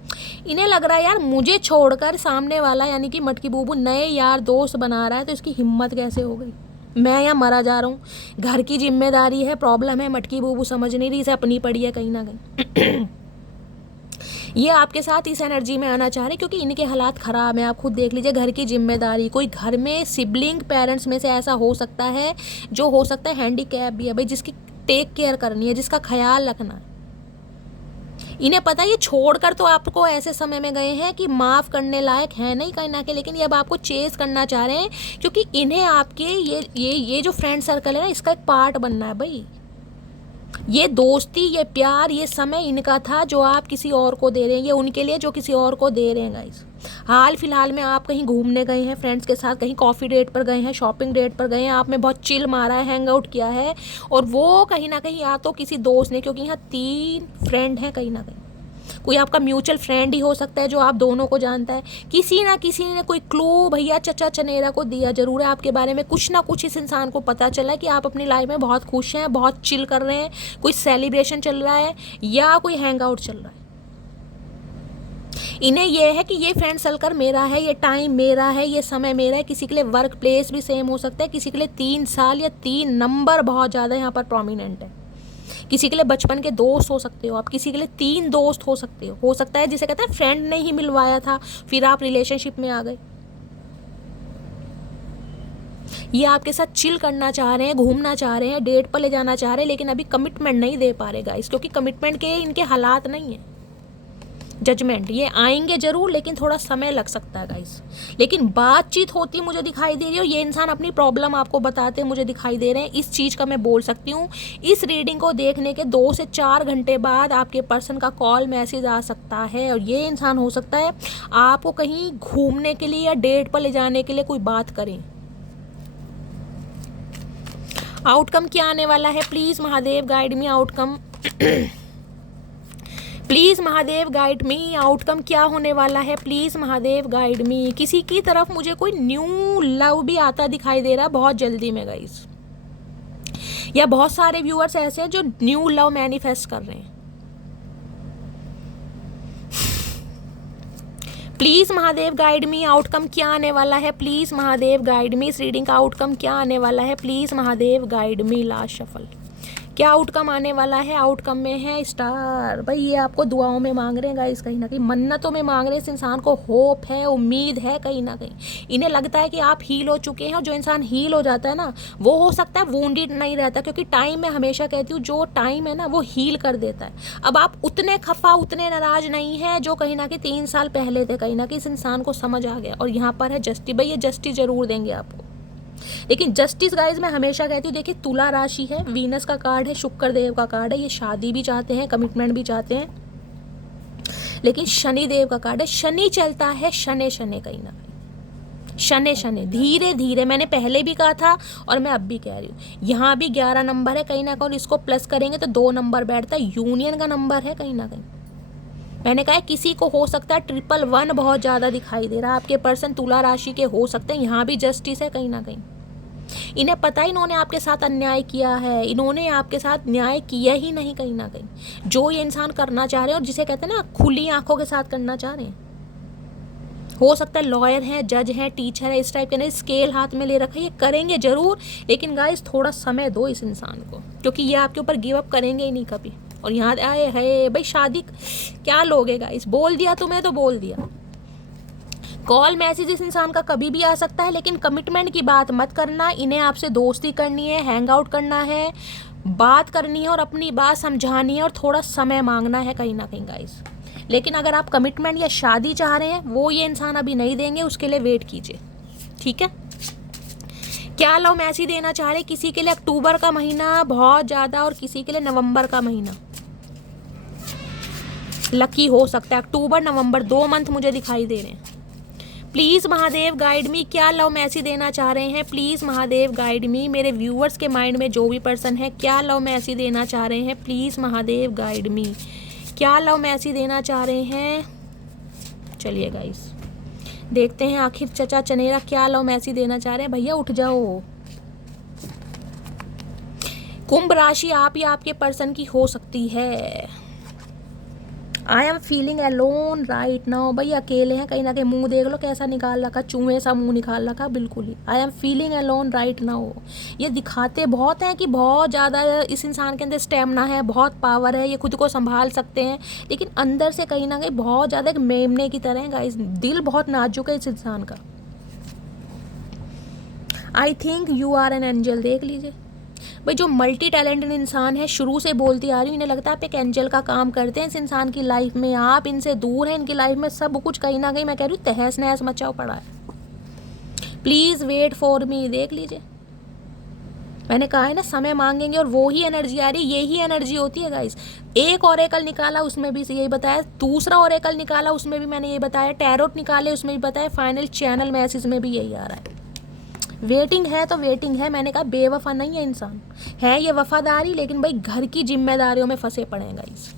इन्हें लग रहा है यार मुझे छोड़कर सामने वाला यानी कि मटकी बूबू नए यार दोस्त बना रहा है, तो इसकी हिम्मत कैसे हो गई। मैं यहाँ मरा जा रहा हूँ, घर की जिम्मेदारी है, प्रॉब्लम है, मटकी बूबू समझ नहीं रही, इसे अपनी पड़ी है कहीं ना कहीं ये आपके साथ इस एनर्जी में आना चाह रहे क्योंकि इनके हालात ख़राब हैं। आप खुद देख लीजिए, घर की जिम्मेदारी, कोई घर में सिबलिंग पेरेंट्स में से ऐसा हो सकता है जो हो सकता है हैंडीकैप भी है भाई, जिसकी टेक केयर करनी है, जिसका ख्याल रखना है। इन्हें पता है ये छोड़कर तो आपको ऐसे समय में गए हैं कि माफ़ करने लायक है नहीं कहीं ना कहीं, लेकिन ये अब आपको चेस करना चाह रहे हैं क्योंकि इन्हें आपके ये जो फ्रेंड सर्कल है ना, इसका एक पार्ट बनना है भाई। ये दोस्ती, ये प्यार, ये समय इनका था जो आप किसी और को दे रहे हैं, ये उनके लिए जो किसी और को दे रहे हैं गाइस। हाल फिलहाल में आप कहीं घूमने गए हैं फ्रेंड्स के साथ, कहीं कॉफ़ी डेट पर गए हैं, शॉपिंग डेट पर गए हैं, आपने बहुत चिल मारा है, हैंग आउट किया है, और वो कहीं ना कहीं या तो किसी दोस्त ने, क्योंकि यहाँ 3 फ्रेंड हैं, कहीं ना कहीं कोई आपका म्यूचुअल फ्रेंड ही हो सकता है जो आप दोनों को जानता है, किसी ना किसी ने कोई क्लू भैया चचा चनेरा को दिया जरूर है आपके बारे में। कुछ ना कुछ इस इंसान को पता चला कि आप अपनी लाइफ में बहुत खुश हैं, बहुत चिल कर रहे हैं, कोई सेलिब्रेशन चल रहा है या कोई हैंग आउट चल रहा है। इन्हें यह है कि ये फ्रेंड सर्कल मेरा है, ये टाइम मेरा है, ये समय मेरा है। किसी के लिए वर्क प्लेस भी सेम हो सकता है, किसी के लिए 3 साल या 3 नंबर बहुत ज़्यादा यहाँ पर प्रोमिनेंट है। किसी के लिए बचपन के दोस्त हो सकते हो आप, किसी के लिए 3 दोस्त हो सकते हो सकता है जिसे कहते हैं फ्रेंड ने ही मिलवाया था, फिर आप रिलेशनशिप में आ गए। ये आपके साथ चिल करना चाह रहे हैं, घूमना चाह रहे हैं, डेट पर ले जाना चाह रहे हैं, लेकिन अभी कमिटमेंट नहीं दे पा रहे गाइस, क्योंकि कमिटमेंट के इनके हालात नहीं है। जजमेंट ये आएंगे जरूर, लेकिन थोड़ा समय लग सकता है गाइस। लेकिन बातचीत होती मुझे दिखाई दे रही है, और ये इंसान अपनी प्रॉब्लम आपको बताते मुझे दिखाई दे रहे हैं। इस चीज़ का मैं बोल सकती हूँ, इस रीडिंग को देखने के 2 से 4 घंटे बाद आपके पर्सन का कॉल मैसेज आ सकता है, और ये इंसान हो सकता है आपको कहीं घूमने के लिए या डेट पर ले जाने के लिए कोई बात करें। आउटकम क्या आने वाला है? Please Mahadev guide me outcome. Please Mahadev guide me, outcome क्या होने वाला है? प्लीज़ महादेव गाइड मी। किसी की तरफ मुझे कोई न्यू लव भी आता दिखाई दे रहा है बहुत जल्दी में गाइस, या बहुत सारे व्यूअर्स ऐसे हैं जो न्यू लव मैनिफेस्ट कर रहे हैं। Please Mahadev guide me, outcome क्या आने वाला है? प्लीज़ महादेव गाइड मी, इस रीडिंग का आउटकम क्या आने वाला है? Please Mahadev guide me. Last shuffle, क्या आउटकम आने वाला है? आउटकम में है स्टार। भाई ये आपको दुआओं में मांग रहे हैं गाइस, कहीं ना कहीं मन्नतों में मांग रहे हैं। इस इंसान को होप है, उम्मीद है कहीं ना कहीं। इन्हें लगता है कि आप हील हो चुके हैं, और जो इंसान हील हो जाता है ना, वो हो सकता है वूंडेड नहीं रहता, क्योंकि टाइम, मैं हमेशा कहती हूँ, जो टाइम है ना वो हील कर देता है। अब आप उतने खफा, उतने नाराज नहीं है जो कहीं ना कहीं 3 साल पहले थे। कहीं ना कहीं इस इंसान को समझ आ गया, और यहाँ पर है जस्टिस। भाई ये जस्टिस जरूर देंगे आपको, लेकिन जस्टिस गाइज मैं हमेशा कहती हूँ, देखिए तुला राशि है, वीनस का कार्ड है, शुक्र देव का कार्ड है। ये शादी भी चाहते हैं, कमिटमेंट भी चाहते हैं, लेकिन शनि देव का कार्ड है। शनि चलता है शनि शनि, कहीं ना कहीं शनि शनि, धीरे धीरे। मैंने पहले भी कहा था और मैं अब भी कह रही हूँ, यहाँ भी 11 नंबर है कहीं ना कहीं, इसको प्लस करेंगे तो 2 नंबर बैठता है, यूनियन का नंबर है कहीं ना कहीं। मैंने कहा किसी को हो सकता है 111 बहुत ज़्यादा दिखाई दे रहा है। आपके पर्सन तुला राशि के हो सकते हैं, यहाँ भी जस्टिस है कहीं ना कहीं। इन्हें पता है इन्होंने आपके साथ अन्याय किया है, इन्होंने आपके साथ न्याय किया ही नहीं कहीं ना कहीं। जो ये इंसान करना चाह रहे हैं, और जिसे कहते हैं ना खुली आंखों के साथ करना चाह रहे हैं, हो सकता है लॉयर है, जज है, टीचर है, इस टाइप के नहीं, स्केल हाथ में ले रखा है, ये करेंगे जरूर। लेकिन गाइस थोड़ा समय दो इस इंसान को, क्योंकि ये आपके ऊपर गिव अप करेंगे ही नहीं कभी। और यहाँ आए है भाई, शादी क्या लोगे गाइस? बोल दिया तुम्हें तो बोल दिया। कॉल मैसेज इस इंसान का कभी भी आ सकता है, लेकिन कमिटमेंट की बात मत करना। इन्हें आपसे दोस्ती करनी है, हैंग आउट करना है, बात करनी है, और अपनी बात समझानी है, और थोड़ा समय मांगना है कहीं ना कहीं गाइस। लेकिन अगर आप कमिटमेंट या शादी चाह रहे हैं, वो ये इंसान अभी नहीं देंगे, उसके लिए वेट कीजिए, ठीक है। क्या लव मैसेज देना चाह रहे? किसी के लिए अक्टूबर का महीना बहुत ज़्यादा, और किसी के लिए नवंबर का महीना लकी हो सकता है। अक्टूबर नवंबर 2 मंथ मुझे दिखाई दे रहे हैं। प्लीज़ महादेव गाइड मी, क्या लव मैसेज देना चाह रहे हैं? प्लीज़ महादेव गाइड मी, मेरे व्यूअर्स के माइंड में जो भी पर्सन है, क्या लव मैसेज देना चाह रहे हैं? प्लीज़ महादेव गाइड मी, क्या लव मैसेज देना चाह रहे हैं? चलिए गाइस देखते हैं आखिर चचा चनेरा क्या लव मैसेज देना चाह रहे हैं। भैया उठ जाओ। कुंभ राशि आप या आपके पर्सन की हो सकती है। आई am feeling alone right now. भाई अकेले हैं कहीं ना कहीं। मुंह देख लो कैसा निकाल रखा, चूहे सा मुंह निकाल रखा, बिल्कुल ही। I am feeling alone right now. ये दिखाते बहुत हैं कि बहुत ज़्यादा इस इंसान के अंदर स्टेमिना है, बहुत पावर है, ये खुद को संभाल सकते हैं, लेकिन अंदर से कहीं ना कहीं बहुत ज़्यादा एक मेमने की तरह है गाइस। दिल बहुत नाजुक है इस इंसान का। I think you are an angel. देख लीजिए भाई, जो मल्टी टैलेंटेड इंसान है, शुरू से बोलती आ रही हूँ, इन्हें लगता है आप एक एंजल का काम करते हैं इस इंसान की लाइफ में। आप इनसे दूर हैं, इनकी लाइफ में सब कुछ कहीं ना कहीं, मैं कह रही हूँ, तहस नहस मचा पड़ा है। Please wait for me. देख लीजिए मैंने कहा है ना, समय मांगेंगे और वो ही एनर्जी आ रही है, यही एनर्जी होती है गाइस। एक ओरेकल निकाला उसमें भी यही बताया, दूसरा ओरेकल निकाला उसमें भी मैंने यही बताया, टैरोट निकाले उसमें भी बताया, फाइनल चैनल मैसेज में भी यही आ रहा है। वेटिंग है तो वेटिंग है, मैंने कहा बेवफा नहीं है इंसान, है ये वफादारी, लेकिन भाई घर की जिम्मेदारियों में फंसे पड़े हैं गाइस।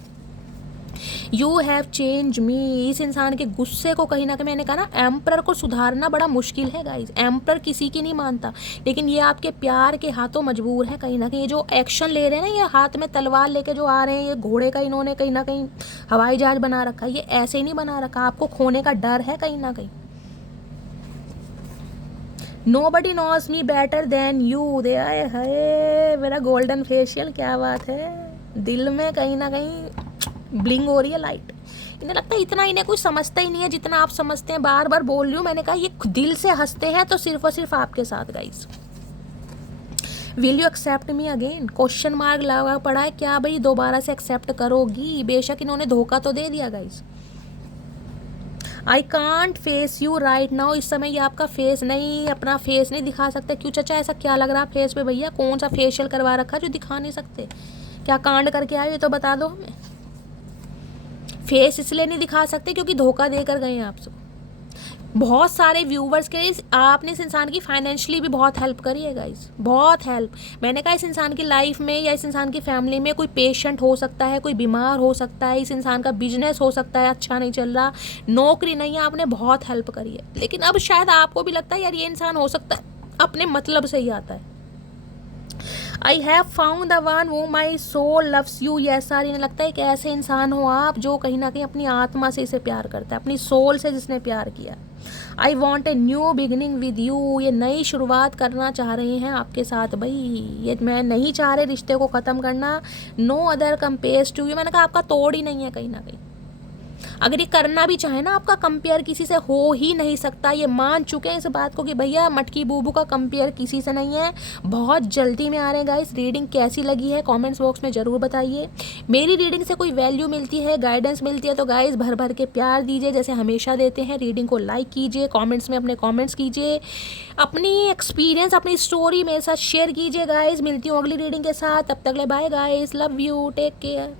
यू हैव चेंज मी, इस इंसान के गुस्से को कहीं ना कहीं, मैंने कहा ना एम्पर को सुधारना बड़ा मुश्किल है गाइज, एम्पर किसी की नहीं मानता, लेकिन ये आपके प्यार के हाथों मजबूर है कहीं ना कहीं। ये जो एक्शन ले रहे हैं ना, ये हाथ में तलवार लेके जो आ रहे हैं, ये घोड़े का इन्होंने कहीं ना कहीं हवाई जहाज बना रखा है, ये ऐसे ही नहीं बना रखा, आपको खोने का डर है कहीं ना कहीं। Nobody knows me better than you, दे आए हाय मेरा गोल्डन फेशियल, क्या बात है, दिल में कहीं ना कहीं ब्लिंग हो रही है लाइट। इन्हें लगता है इतना इन्हें कुछ समझता ही नहीं है जितना आप समझते हैं, बार बार बोल रही हूँ। मैंने कहा ये दिल से हंसते हैं तो सिर्फ और सिर्फ आपके साथ guys. Will you accept me again, question mark लगा पड़ा है, क्या भाई दोबारा से एक्सेप्ट करोगी? बेशक इन्होंने धोखा तो दे दिया guys. I can't face you right now, इस समय ये आपका फेस नहीं, अपना फेस नहीं दिखा सकते। क्यों चाचा, ऐसा क्या लग रहा फेस पे भैया? कौन सा फेशियल करवा रखा जो दिखा नहीं सकते? क्या कांड करके आए ये तो बता दो हमें। फेस इसलिए नहीं दिखा सकते क्योंकि धोखा देकर गए हैं आपसे। बहुत सारे व्यूवर्स के लिए आपने इस इंसान की फाइनेंशियली भी बहुत हेल्प करी है गाइस, बहुत हेल्प। मैंने कहा इस इंसान की लाइफ में या इस इंसान की फैमिली में कोई पेशेंट हो सकता है, कोई बीमार हो सकता है, इस इंसान का बिजनेस हो सकता है अच्छा नहीं चल रहा, नौकरी नहीं है, आपने बहुत हेल्प करी है। लेकिन अब शायद आपको भी लगता है यार ये इंसान हो सकता है अपने मतलब से ही आता है। I have found the one वो माई सोल लव्स यू, ये सर इन्हें लगता है कि ऐसे इंसान हो आप जो कहीं ना कहीं अपनी आत्मा से इसे प्यार करता है, अपनी सोल से जिसने प्यार किया। I want a new beginning with you, ये नई शुरुआत करना चाह रहे हैं आपके साथ भाई, ये मैं नहीं चाह रहे रिश्ते को ख़त्म करना। No other compares to you, मैंने कहा आपका तोड़ ही नहीं है कहीं ना कहीं। अगर ये करना भी चाहे ना, आपका कंपेयर किसी से हो ही नहीं सकता, ये मान चुके हैं इस बात को कि भैया मटकी बूबू का कंपेयर किसी से नहीं है। बहुत जल्दी में आ रहे हैं गाइस। रीडिंग कैसी लगी है कमेंट्स बॉक्स में ज़रूर बताइए। मेरी रीडिंग से कोई वैल्यू मिलती है, गाइडेंस मिलती है तो गाइस भर भर के प्यार दीजिए जैसे हमेशा देते हैं। रीडिंग को लाइक कीजिए, कॉमेंट्स में अपने कॉमेंट्स कीजिए, अपनी एक्सपीरियंस अपनी स्टोरी मेरे साथ शेयर कीजिए गाइस। मिलती हूँ अगली रीडिंग के साथ, तब तक ले bye guys, love you, take care.